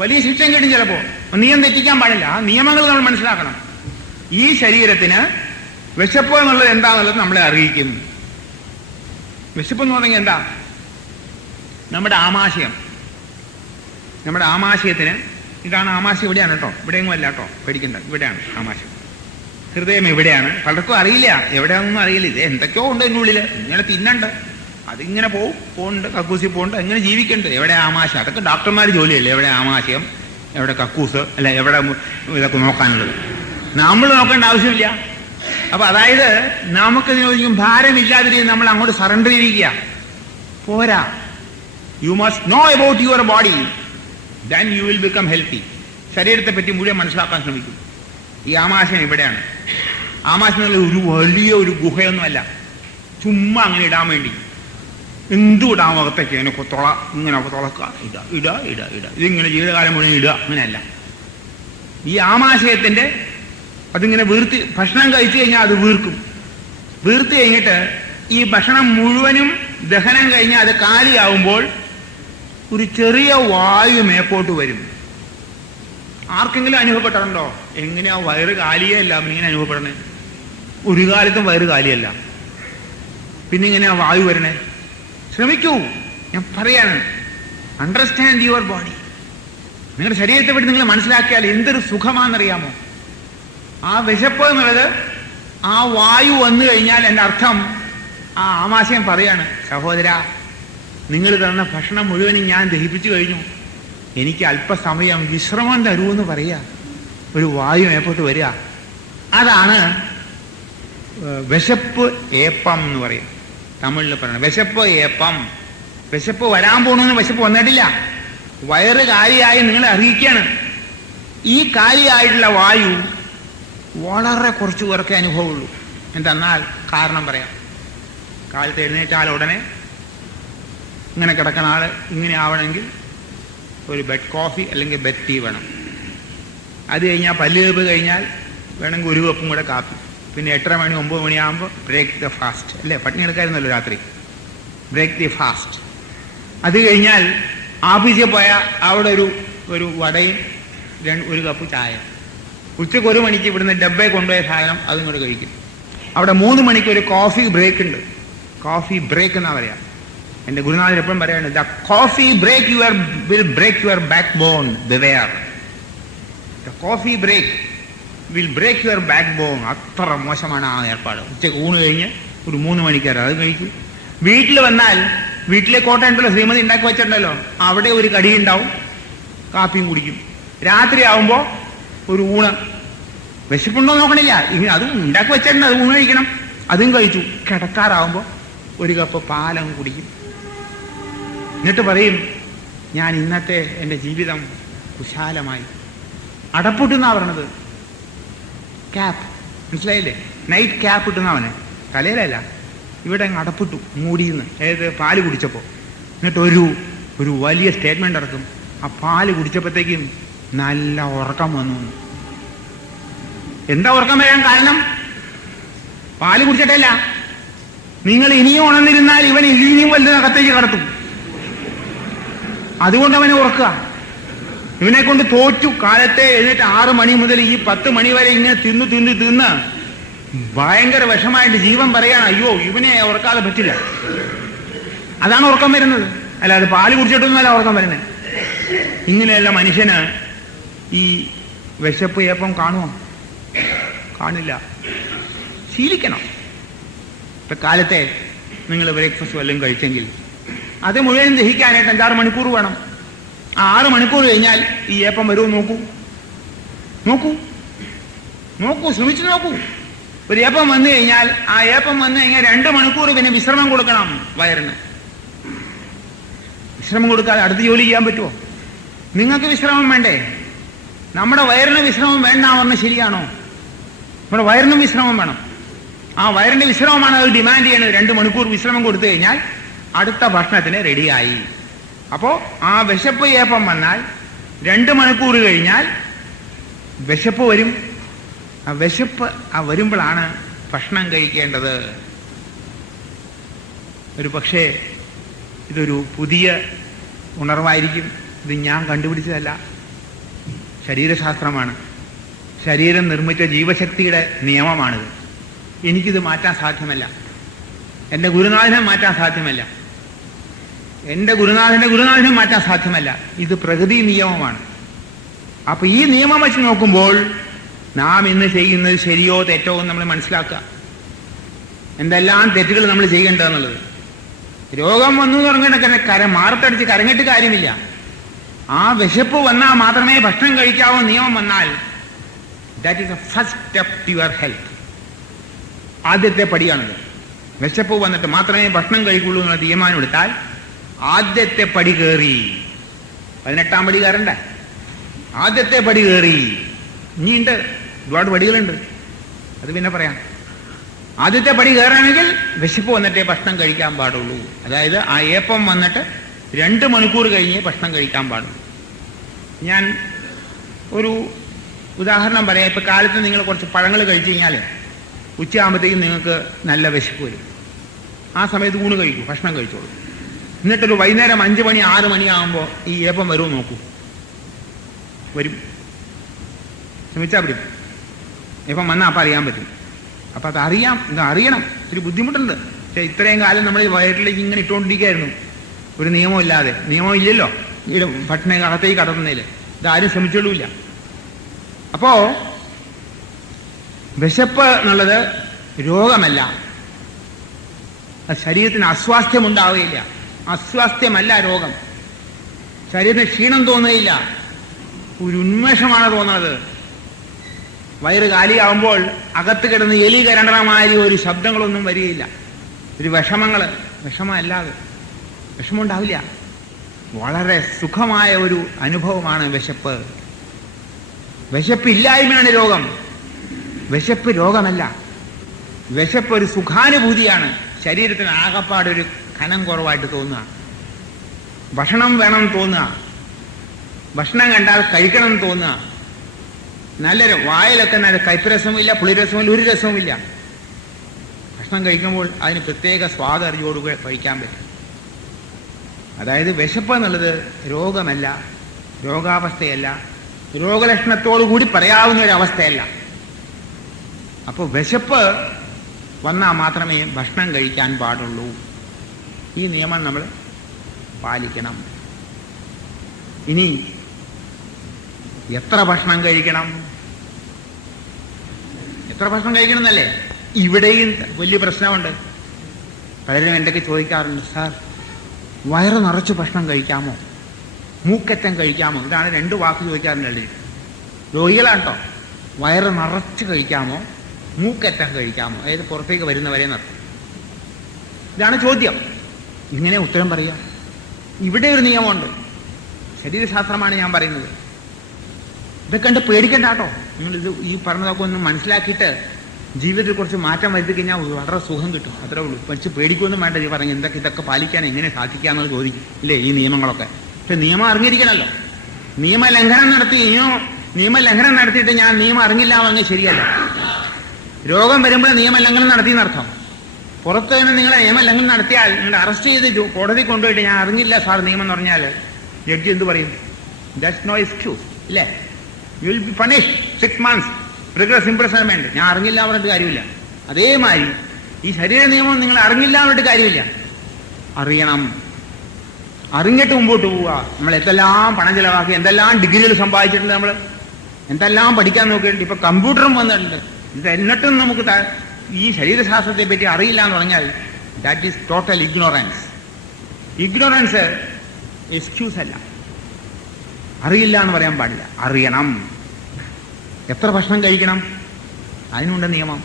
വലിയ ശിക്ഷയും കിട്ടും ചിലപ്പോ. നിയമം തെറ്റിക്കാൻ പാടില്ല. ആ നിയമങ്ങൾ നമ്മൾ മനസ്സിലാക്കണം. ഈ ശരീരത്തിന് വിശപ്പ് എന്നുള്ളത് എന്താണെന്നുള്ളത് നമ്മളെ അറിയിക്കും. വിശപ്പ് എന്ന് പറഞ്ഞാൽ എന്താ? നമ്മുടെ ആമാശയം. നമ്മുടെ ആമാശയത്തിന്, ഇതാണ് ആമാശയം, ഇവിടെയാണ് കേട്ടോ, ഇവിടെയെങ്കിലും അല്ല കേട്ടോ, പേടിക്കണ്ട, ഇവിടെയാണ് ആമാശയം. ഹൃദയം ഇവിടെയാണ്. പലർക്കും അറിയില്ല, എവിടെയാണെന്നൊന്നും അറിയില്ല. ഇത് എന്തൊക്കെയോ ഉണ്ട് ഇതിനുള്ളില്, ഇങ്ങനെ തിന്നണ്ട്, അതിങ്ങനെ പോകുന്നുണ്ട്, കക്കൂസി പോകുന്നുണ്ട്, അങ്ങനെ ജീവിക്കുന്നുണ്ട്. എവിടെ ആമാശയം? അതൊക്കെ ഡോക്ടർമാർ ജോലിയല്ലേ, എവിടെ ആമാശയം, എവിടെ കക്കൂസ്, അല്ല എവിടെ ഇതൊക്കെ നോക്കാനുള്ളത്. നമ്മൾ നോക്കേണ്ട ആവശ്യമില്ല. അപ്പൊ അതായത് നമുക്കിതിനൊരിക്കലും ഭാരമില്ലാതിരിക്കും. നമ്മൾ അങ്ങോട്ട് സറണ്ടർ ചെയ്തിരിക്കുക പോരാ. You must know about your body, then you will become healthy. ശരീരത്തെ പറ്റി മുഴുവൻ മനസ്സിലാക്കാൻ ശ്രമിക്കും. ഈ ആമാശയം ഇവിടെയാണ്. ആമാശയം ഒരു വലിയ ഒരു ഗുഹയൊന്നുമല്ല, ചുമ്മാ അങ്ങനെ ഇടാൻ വേണ്ടി. എന്തും ഇടാൻ അകത്തേക്ക് ഇങ്ങനെ ഇങ്ങനെ തുളക്കുക, ഇടുക. ഇതിങ്ങനെ ജീവിതകാലം മുഴുവൻ ഇടുക, അങ്ങനെയല്ല. ഈ ആമാശയത്തിന്റെ അതിങ്ങനെ ഭക്ഷണം കഴിച്ചു കഴിഞ്ഞാൽ അത് വീർത്ത് കഴിഞ്ഞിട്ട് ഈ ഭക്ഷണം മുഴുവനും ദഹനം കഴിഞ്ഞാൽ അത് കാലിയാവുമ്പോൾ ഒരു ചെറിയ വായു മേപ്പോട്ട് വരും. ആർക്കെങ്കിലും അനുഭവപ്പെട്ടിട്ടുണ്ടോ? എങ്ങനെയാ വയറ് കാലിയല്ല ഇങ്ങനെ അനുഭവപ്പെടണേ? ഒരു കാലത്തും വയറ് കാലിയല്ല, പിന്നെ ഇങ്ങനെയാ വായു വരണേ? ശ്രമിക്കൂ, ഞാൻ പറയാണ്. Understand your body. നിങ്ങളുടെ ശരീരത്തെ പറ്റി നിങ്ങൾ മനസ്സിലാക്കിയാൽ എന്തൊരു സുഖമാണെന്നറിയാമോ? ആ വിശപ്പ് എന്നുള്ളത്, ആ വായു വന്നു കഴിഞ്ഞാൽ എൻ്റെ അർത്ഥം, ആ ആമാശയം പറയാണ്, സഹോദര, നിങ്ങൾ തന്ന ഭക്ഷണം മുഴുവനും ഞാൻ ദഹിപ്പിച്ചു കഴിഞ്ഞു, എനിക്ക് അല്പസമയം വിശ്രമം തരുമെന്ന് പറയുക. ഒരു വായു മേപ്പോട്ട് വരിക. അതാണ് വിശപ്പ് ഏപ്പം എന്ന് പറയും. തമിഴിൽ പറയണം വിശപ്പ് ഏപ്പം. വിശപ്പ് വരാൻ പോകണമെന്ന് വിശപ്പ് വന്നിട്ടില്ല, വയറ് കാലിയായി നിങ്ങളെ അറിയിക്കുകയാണ്. ഈ കാലിയായിട്ടുള്ള വായു വളരെ കുറച്ചു പേർക്കേ അനുഭവമുള്ളൂ. എന്തെന്നാൽ കാരണം പറയാം. കാലത്ത് എഴുന്നേറ്റാൽ ഉടനെ ഇങ്ങനെ കിടക്കുന്ന ആള് ഇങ്ങനെ ആവണമെങ്കിൽ ഒരു ബെഡ് കോഫി അല്ലെങ്കിൽ ബെഡ് ടീ വേണം. അത് കഴിഞ്ഞാൽ പല്ല് കേപ്പ് കഴിഞ്ഞാൽ വേണമെങ്കിൽ 1 കപ്പും കൂടെ കാപ്പി. പിന്നെ 8:30 മണി 9 മണിയാകുമ്പോൾ ബ്രേക്ക് ദ ഫാസ്റ്റ്, അല്ലേ? പട്ടിണി എടുക്കായിരുന്നല്ലോ രാത്രി. Break the fast. അത് കഴിഞ്ഞാൽ ആഫീസിൽ പോയാൽ അവിടെ ഒരു വടയും 1 കപ്പ് ചായ. ഉച്ചയ്ക്ക് 1 മണിക്ക് ഇവിടുന്ന് ഡബ്ബയെ കൊണ്ടുപോയ സാധനം അതും കൂടെ കഴിക്കും. അവിടെ 3 മണിക്ക് ഒരു കോഫി ബ്രേക്ക് ഉണ്ട്. കോഫി ബ്രേക്ക് എന്നാ പറയാ. എന്റെ ഗുരുനാഥൻ എപ്പോഴും പറയാണ്, the coffee break will break your back bone, beware. The coffee break will break your back bone. അത്ര മോശമാണ് ആ ഏർപ്പാട്. ഉച്ചയ്ക്ക് ഊണ് കഴിഞ്ഞ് ഒരു 3 മണിക്കാരം അത് കഴിക്കും. വീട്ടിൽ വന്നാൽ വീട്ടിലെ കോട്ടയുണ്ടല്ലോ, ശ്രീമതി ഉണ്ടാക്കി വെച്ചിട്ടുണ്ടല്ലോ, അവിടെ ഒരു കടി ഉണ്ടാവും. കാപ്പിയും കുടിക്കും. രാത്രി ആവുമ്പോൾ ഒരു ഊണ്, വിശപ്പുണ്ടോ നോക്കണില്ല, അതും ഉണ്ടാക്കി വെച്ചിട്ടുണ്ട്, അത് ഊണ് കഴിക്കണം, അതും കഴിച്ചു. കിടക്കാറാവുമ്പോൾ ഒരു കപ്പ് പാലം കുടിക്കും. എന്നിട്ട് പറയും, ഞാൻ ഇന്നത്തെ എൻ്റെ ജീവിതം കുശാലമായി. അടപ്പിട്ടെന്നാ പറയണത്. ക്യാപ്പ്, മനസ്സിലായില്ലേ? നൈറ്റ് ക്യാപ്പ് ഇട്ടുന്ന അവന്, തലയിലല്ല, ഇവിടെ അങ്ങ് അടപ്പിട്ടു മൂടിയെന്ന്. ഏത്? പാല് കുടിച്ചപ്പോൾ. എന്നിട്ട് ഒരു വലിയ സ്റ്റേറ്റ്മെന്റ് ഇറക്കും, ആ പാല് കുടിച്ചപ്പോഴത്തേക്കും നല്ല ഉറക്കം വന്നു. എന്താ ഉറക്കം വരാൻ കാരണം? പാല് കുടിച്ചിട്ടല്ല. നിങ്ങൾ ഇനിയും ഉണർന്നിരുന്നാൽ ഇവൻ ഇനിയും വലുതകത്തേക്ക് കടത്തും. അതുകൊണ്ട് അവനെ ഉറക്കുക. ഇവനെ കൊണ്ട് തോറ്റു. കാലത്തെ എഴുന്നേറ്റ് 6 മണി മുതൽ ഈ 10 മണി വരെ ഇങ്ങനെ തിന്ന് ഭയങ്കര വിഷമായിട്ട് ജീവൻ പറയാണ്, അയ്യോ ഇവനെ ഉറക്കാതെ പറ്റില്ല. അതാണ് ഉറക്കം വരുന്നത്. അല്ലാതെ പാല് കുടിച്ചിട്ടൊന്നുമല്ല ഉറക്കം വരുന്നത്. ഇങ്ങനെയല്ല മനുഷ്യന് ഈ വിശപ്പ് ഏപ്പം കാണുമോ? കാണില്ല. ശീലിക്കണം. ഇപ്പൊ കാലത്തെ നിങ്ങൾ ബ്രേക്ക്ഫാസ്റ്റ് വല്ലതും കഴിച്ചെങ്കിൽ അത് മുഴുവൻ ദഹിക്കാനായിട്ട് 5-6 മണിക്കൂർ വേണം. ആ 6 മണിക്കൂർ കഴിഞ്ഞാൽ ഈ ഏപ്പം വരുമോ? നോക്കൂ, ശ്രമിച്ചു നോക്കൂ. ഒരു ഏപ്പം വന്നു കഴിഞ്ഞാൽ ആ ഏപ്പം വന്നു കഴിഞ്ഞാൽ 2 മണിക്കൂർ പിന്നെ വിശ്രമം കൊടുക്കണം വയറിന്. വിശ്രമം കൊടുക്കാതെ അടുത്ത് ജോലി ചെയ്യാൻ പറ്റുമോ? നിങ്ങൾക്ക് വിശ്രമം വേണ്ടേ? നമ്മുടെ വയറിന് വിശ്രമം വേണ്ട പറഞ്ഞ ശരിയാണോ? നമ്മുടെ വയറിനും വിശ്രമം വേണം. ആ വയറിന്റെ വിശ്രമമാണ് അത് ഡിമാൻഡ് ചെയ്യണത്. 2 മണിക്കൂർ വിശ്രമം കൊടുത്തു കഴിഞ്ഞാൽ അടുത്ത ഭക്ഷണത്തിന് റെഡിയായി. അപ്പോ ആ വിശപ്പ് ഏപ്പം വന്നാൽ 2 മണിക്കൂർ കഴിഞ്ഞാൽ വിശപ്പ് വരും. ആ വിശപ്പ് വരുമ്പോഴാണ് ഭക്ഷണം കഴിക്കേണ്ടത്. ഒരു പക്ഷേ ഇതൊരു പുതിയ ഉണർവായിരിക്കും. ഇത് ഞാൻ കണ്ടുപിടിച്ചതല്ല, ശരീരശാസ്ത്രമാണ്. ശരീരം നിർമ്മിച്ച ജീവശക്തിയുടെ നിയമമാണിത്. എനിക്കിത് മാറ്റാൻ സാധ്യമല്ല. എൻ്റെ ഗുരുനാഥനെ മാറ്റാൻ സാധ്യമല്ല. എൻ്റെ ഗുരുനാഥനും മാറ്റാൻ സാധ്യമല്ല. ഇത് പ്രകൃതി നിയമമാണ്. അപ്പൊ ഈ നിയമം വെച്ച് നോക്കുമ്പോൾ നാം ഇന്ന് ചെയ്യുന്നത് ശരിയോ തെറ്റോ എന്ന് നമ്മൾ മനസ്സിലാക്കുക. എന്തെല്ലാം തെറ്റുകൾ നമ്മൾ ചെയ്യേണ്ടതെന്നുള്ളത്. രോഗം വന്നു തുടങ്ങിയിട്ട് മാറത്തടിച്ച് കരങ്ങിട്ട് കാര്യമില്ല. ആ വിശപ്പ് വന്നാൽ മാത്രമേ ഭക്ഷണം കഴിക്കാവൂ നിയമം വന്നാൽ, that is a first step to your health. ആദ്യത്തെ പടിയാണിത്. വിശപ്പ് വന്നിട്ട് മാത്രമേ ഭക്ഷണം കഴിക്കുള്ളൂ എന്നുള്ള തീരുമാനം എടുത്താൽ ആദ്യത്തെ പടി കയറി. 18ാം പടി കയറണ്ടേ? ആദ്യത്തെ പടി കയറി. ഇനിയുണ്ട്, ഒരുപാട് പടികളുണ്ട്, അത് പിന്നെ പറയാം. ആദ്യത്തെ പടി കയറാണെങ്കിൽ വിശപ്പ് വന്നിട്ടേ ഭക്ഷണം കഴിക്കാൻ പാടുള്ളൂ. അതായത് ആ ഏപ്പം വന്നിട്ട് 2 മണിക്കൂർ കഴിഞ്ഞ് ഭക്ഷണം കഴിക്കാൻ പാടുള്ളൂ. ഞാൻ ഒരു ഉദാഹരണം പറയാം. ഇപ്പൊ കാലത്ത് നിങ്ങൾ കുറച്ച് പഴങ്ങൾ കഴിച്ചു കഴിഞ്ഞാൽ ഉച്ചയാകുമ്പോഴത്തേക്കും നിങ്ങൾക്ക് നല്ല വിശപ്പ് വരും. ആ സമയത്ത് ഊണ് കഴിക്കൂ, ഭക്ഷണം കഴിച്ചോളൂ. എന്നിട്ടൊരു വൈകുന്നേരം 5 മണി 6 മണിയാകുമ്പോൾ ഈ ഏപ്പം വരുമോ നോക്കൂ. വരും. ശ്രമിച്ചാൽ വരും. ഏപ്പം വന്നാൽ അപ്പം അറിയാൻ പറ്റും. അപ്പം ഇത് അറിയണം. ഇത്തിരി ബുദ്ധിമുട്ടുണ്ട്. പക്ഷെ ഇത്രയും കാലം നമ്മൾ വയറ്റിലേക്ക് ഇങ്ങനെ ഇട്ടുകൊണ്ടിരിക്കുകയായിരുന്നു, ഒരു നിയമമില്ലാതെ. നിയമം ഇല്ലല്ലോ ഈ ഭക്ഷണ അകത്തേക്ക് കടത്തുന്നതിൽ. ഇതാരും ശ്രമിച്ചോളൂല്ല. അപ്പോ വിശപ്പ് എന്നുള്ളത് രോഗമല്ല. ശരീരത്തിന് അസ്വാസ്ഥ്യമുണ്ടാവുകയില്ല. അസ്വാസ്ഥ്യമല്ല രോഗം. ശരീരത്തിന് ക്ഷീണം തോന്നുകയില്ല, ഒരു ഉന്മേഷമാണ് തോന്നുന്നത്. വയറ് കാലിയാവുമ്പോൾ അകത്ത് കിടന്ന് എലി കരണ്ടമാതിരി ഒരു ശബ്ദങ്ങളൊന്നും വരികയില്ല. ഒരു വിഷമമല്ലാതെ വിഷമമുണ്ടാവില്ല. വളരെ സുഖമായ ഒരു അനുഭവമാണ് വിശപ്പ്. വിശപ്പില്ലായ്മയാണ് രോഗം. വിശപ്പ് രോഗമല്ല. വിശപ്പ് ഒരു സുഖാനുഭൂതിയാണ്. ശരീരത്തിന് ആകപ്പാടൊരു കനം കുറവായിട്ട് തോന്നുക. ഭക്ഷണം വേണം തോന്നുക. ഭക്ഷണം കണ്ടാൽ കഴിക്കണം തോന്നുക. നല്ലൊരു വായിലൊക്കെ നല്ല കയ്പരസമില്ല, പുളിരസമില്ല, ഒരു രസവുമില്ല. ഭക്ഷണം കഴിക്കുമ്പോൾ അതിന് പ്രത്യേക സ്വാദ് അറിയോടുകൂടെ കഴിക്കാൻ പറ്റും. അതായത് വിശപ്പ് എന്നുള്ളത് രോഗമല്ല, രോഗാവസ്ഥയല്ല, രോഗലക്ഷണത്തോടുകൂടി പറയാവുന്ന ഒരു അവസ്ഥയല്ല. അപ്പോൾ വിശപ്പ് വന്നാൽ മാത്രമേ ഭക്ഷണം കഴിക്കാൻ പാടുള്ളൂ. ഈ നിയമം നമ്മൾ പാലിക്കണം. ഇനി എത്ര ഭക്ഷണം കഴിക്കണം എന്നല്ലേ ഇവിടെയും വലിയ പ്രശ്നമുണ്ട്. പലരും എന്തൊക്കെ ചോദിക്കാറുണ്ട്, സാർ വയറ് നിറച്ച് ഭക്ഷണം കഴിക്കാമോ? മൂക്കറ്റം കഴിക്കാമോ? ഇതാണ് 2 വാക്ക് ചോദിക്കാറുണ്ട്. രോഗികളാണ് കേട്ടോ. വയറ് നിറച്ച് കഴിക്കാമോ, മൂക്കറ്റം കഴിക്കാമോ, അതായത് പുറത്തേക്ക് വരുന്നവരെ നടത്തും. ഇതാണ് ചോദ്യം. ഇങ്ങനെ ഉത്തരം പറയാം. ഇവിടെ ഒരു നിയമമുണ്ട്. ശരീരശാസ്ത്രമാണ് ഞാൻ പറയുന്നത്. ഇതൊക്കെ കണ്ട് പേടിക്കണ്ട കേട്ടോ. നിങ്ങളിത് ഈ പറഞ്ഞതൊക്കെ ഒന്ന് മനസ്സിലാക്കിയിട്ട് ജീവിതത്തിൽ കുറച്ച് മാറ്റം വരുത്തി കഴിഞ്ഞാൽ വളരെ സുഖം കിട്ടും. അത്രേ ഉള്ളൂ. പക്ഷെ പേടിക്കൊന്നും വേണ്ട. ഈ പറഞ്ഞ ഇതൊക്കെ പാലിക്കാൻ എങ്ങനെ സാധിക്കാമെന്നത് ചോദിക്കും ഇല്ലേ ഈ നിയമങ്ങളൊക്കെ. പക്ഷെ നിയമം അറിഞ്ഞിരിക്കണമല്ലോ. നിയമലംഘനം നടത്തിയിട്ട് ഞാൻ നിയമം അറിഞ്ഞില്ല പറഞ്ഞാൽ ശരിയല്ല. രോഗം വരുമ്പോൾ നിയമലംഘനം നടത്തിയെന്നർത്ഥം. പുറത്ത് തന്നെ നിങ്ങളെ നിയമലംഘനം നടത്തിയാൽ നിങ്ങൾ അറസ്റ്റ് ചെയ്ത് കോടതി കൊണ്ടുപോയിട്ട് ഞാൻ അറിഞ്ഞില്ല സാർ നിയമം എന്ന് പറഞ്ഞാൽ ജഡ്ജി എന്ത് പറയും? ദാറ്റ്സ് നോ എക്സ്ക്യൂസ് ഇല്ലേ? You will be punished 6 months regress imprisonment. ഞാൻ അറിഞ്ഞില്ല പറഞ്ഞിട്ട് കാര്യമില്ല. അതേമാതിരി ഈ ശരീര നിയമം നിങ്ങൾ അറിഞ്ഞില്ല പറഞ്ഞിട്ട് കാര്യമില്ല. അറിയണം. അറിഞ്ഞിട്ട് മുമ്പോട്ട് പോവുക. നമ്മൾ എന്തെല്ലാം പണം ചെലവാക്കി, എന്തെല്ലാം ഡിഗ്രികൾ സമ്പാദിച്ചിട്ടുണ്ട്, നമ്മൾ എന്തെല്ലാം പഠിക്കാൻ നോക്കിയിട്ടുണ്ട്. ഇപ്പൊ കമ്പ്യൂട്ടറും വന്നിട്ടുണ്ട്. ഇത് എന്നിട്ടും നമുക്ക് ഈ ശരീരശാസ്ത്രത്തെ പറ്റി അറിയില്ല എന്ന് പറഞ്ഞാൽ that is total ignorance. Ignorance excuse അല്ല. അറിയില്ല എന്ന് പറയാൻ പാടില്ല. അറിയണം. എത്ര ഭക്ഷണം കഴിക്കണം അതിനുണ്ട് നിയമം.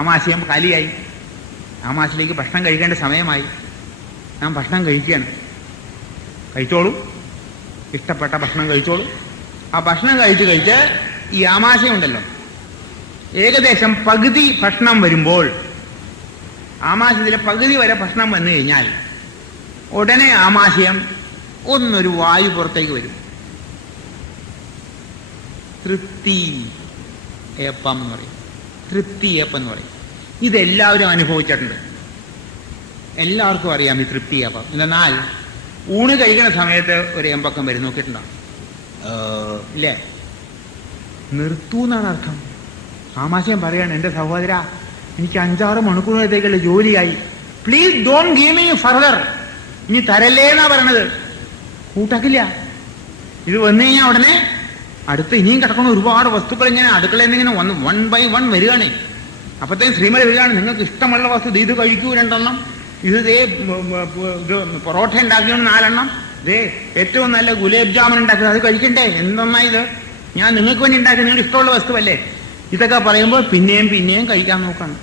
ആമാശയം കാലിയായി. ആമാശയിലേക്ക് ഭക്ഷണം കഴിക്കേണ്ട സമയമായി. ഞാൻ ഭക്ഷണം കഴിക്കുകയാണ്. കഴിച്ചോളൂ. ഇഷ്ടപ്പെട്ട ഭക്ഷണം കഴിച്ചോളൂ. ആ ഭക്ഷണം കഴിച്ച് ഈ ആമാശയം ഉണ്ടല്ലോ, ഏകദേശം പകുതി ഭക്ഷണം വരുമ്പോൾ, ആമാശയത്തിലെ പകുതി വരെ ഭക്ഷണം വന്നു കഴിഞ്ഞാൽ ഉടനെ ആമാശയം ഒന്നൊരു വായു പുറത്തേക്ക് വരും. തൃപ്തി ഏപ്പം എന്ന് പറയും. തൃപ്തി ഏപ്പം എന്ന് പറയും. ഇതെല്ലാവരും അനുഭവിച്ചിട്ടുണ്ട്. എല്ലാവർക്കും അറിയാം ഈ തൃപ്തി ഏപ്പം. എന്നാൽ ഊണ് കഴിക്കുന്ന സമയത്ത് ഒരു ഏമ്പക്കം വരും. നോക്കിയിട്ടുണ്ടോ? ഇല്ലേ? നിർത്തൂന്നാണ് അർത്ഥം. ആമാശയം പറയാണ്, എൻ്റെ സഹോദര, എനിക്ക് 5-6 മണിക്കൂറിനത്തേക്കുള്ള ജോലിയായി, please don't give me further. ഇനി തരല്ലേന്നാ പറയണത്. കൂട്ടാക്കില്ല. ഇത് വന്നു കഴിഞ്ഞാൽ ഉടനെ അടുത്ത് ഇനിയും കിടക്കുന്ന ഒരുപാട് വസ്തുക്കൾ ഇങ്ങനെ അടുക്കളയിൽ നിന്ന് ഇങ്ങനെ 1 by 1 വരികയാണ്. അപ്പത്തേക്കും ശ്രീമതി വരികയാണ്, നിങ്ങൾക്ക് ഇഷ്ടമുള്ള വസ്തു ഇത് കഴിക്കൂ 2 എണ്ണം, ഇത് പൊറോട്ട ഉണ്ടാക്കിയാണ് 4 എണ്ണം, ഏറ്റവും നല്ല ഗുലാബ് ജാമുൻ ഉണ്ടാക്കുന്നത് അത് കഴിക്കണ്ടേ, എന്തെന്നാ ഇത്, ഞാൻ നിങ്ങൾക്ക് വേണ്ടി ഉണ്ടാക്കി, നിങ്ങളുടെ ഇഷ്ടമുള്ള വസ്തുവല്ലേ. ഇതൊക്കെ പറയുമ്പോൾ പിന്നെയും കഴിക്കാൻ നോക്കണം.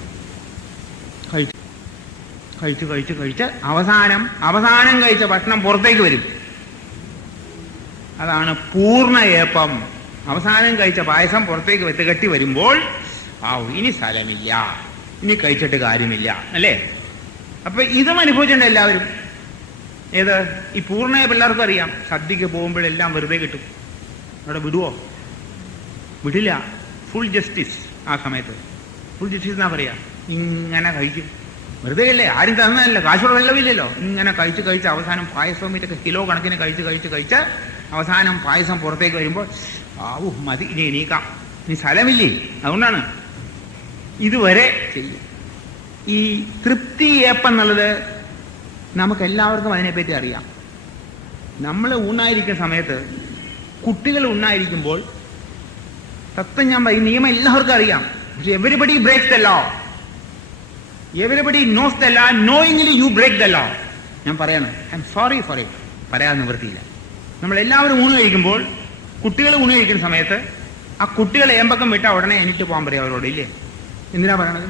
കഴിച്ച് അവസാനം കഴിച്ച ഭക്ഷണം പുറത്തേക്ക് വരും. അതാണ് പൂർണ്ണ ഏപ്പം. അവസാനം കഴിച്ച പായസം പുറത്തേക്ക് കെട്ടി വരുമ്പോൾ ഇനി സ്ഥലമില്ല, ഇനി കഴിച്ചിട്ട് കാര്യമില്ല അല്ലേ. അപ്പൊ ഇതും അനുഭവിച്ചിട്ടുണ്ട് എല്ലാവരും. ഏത് ഈ പൂർണ്ണ പിള്ളേർക്കും അറിയാം. സദ്യക്ക് പോകുമ്പോഴെല്ലാം വെറുതെ കിട്ടും. അവിടെ വിടുവോ? വിടില്ല. Full justice. ആ സമയത്ത് ഫുൾ ജസ്റ്റിസ് എന്നാ പറയാ. ഇങ്ങനെ കഴിക്കും. വെറുതെ അല്ലേ, ആരും തന്നതല്ല, കാശുള്ള വെള്ളമില്ലല്ലോ. ഇങ്ങനെ കഴിച്ച് അവസാനം പായസവും ഇതൊക്കെ കിലോ കണക്കിന് കഴിച്ച് അവസാനം പായസം പുറത്തേക്ക് വരുമ്പോൾ മതി, ഇനി എണീക്കാം, ഇനി സ്ഥലമില്ലേ. അതുകൊണ്ടാണ് ഇതുവരെ ചെയ്യും. ഈ തൃപ്തി ഏപ്പെന്നുള്ളത് നമുക്കെല്ലാവർക്കും അതിനെപ്പറ്റി അറിയാം. നമ്മൾ ഊണായിരിക്കുന്ന സമയത്ത്, കുട്ടികൾ ഊണായിരിക്കുമ്പോൾ തത്വം ഞാൻ പറയും, നിയമം എല്ലാവർക്കും അറിയാം. പക്ഷെ everybody breaks the law. Everybody knows the law, knowingly you break the law. ഞാൻ പറയണം, I am sorry for it. പറയാൻ നിവൃത്തിയില്ല. നമ്മളെല്ലാവരും ഊണ് കഴിക്കുമ്പോൾ, കുട്ടികൾ ഊണ് കഴിക്കുന്ന സമയത്ത് ആ കുട്ടികളെ ഏമ്പക്കം വിട്ടാൽ ഉടനെ എണീറ്റ് പോകാൻ പറയാം അവരോട്, ഇല്ലേ? എന്തിനാ പറയണത്?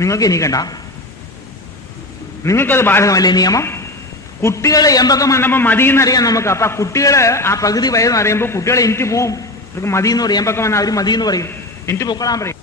നിങ്ങൾക്ക് എണീക്കണ്ട? നിങ്ങൾക്കത് ബാധകമല്ലേ നിയമം? കുട്ടികളെ ഏമ്പക്കം കണ്ടപ്പോൾ മതിയെന്നറിയാം നമുക്ക്. അപ്പൊ ആ കുട്ടികള് ആ പകുതി വയസ്സെന്ന് അറിയുമ്പോൾ കുട്ടികളെ എനിക്ക് പോവും. അവർക്ക് മതി എന്ന് പറയും. ഏമ്പക്കം വന്നാൽ അവർ മതി എന്ന് പറയും. എനിക്ക് പൊക്കളാൻ പറയും.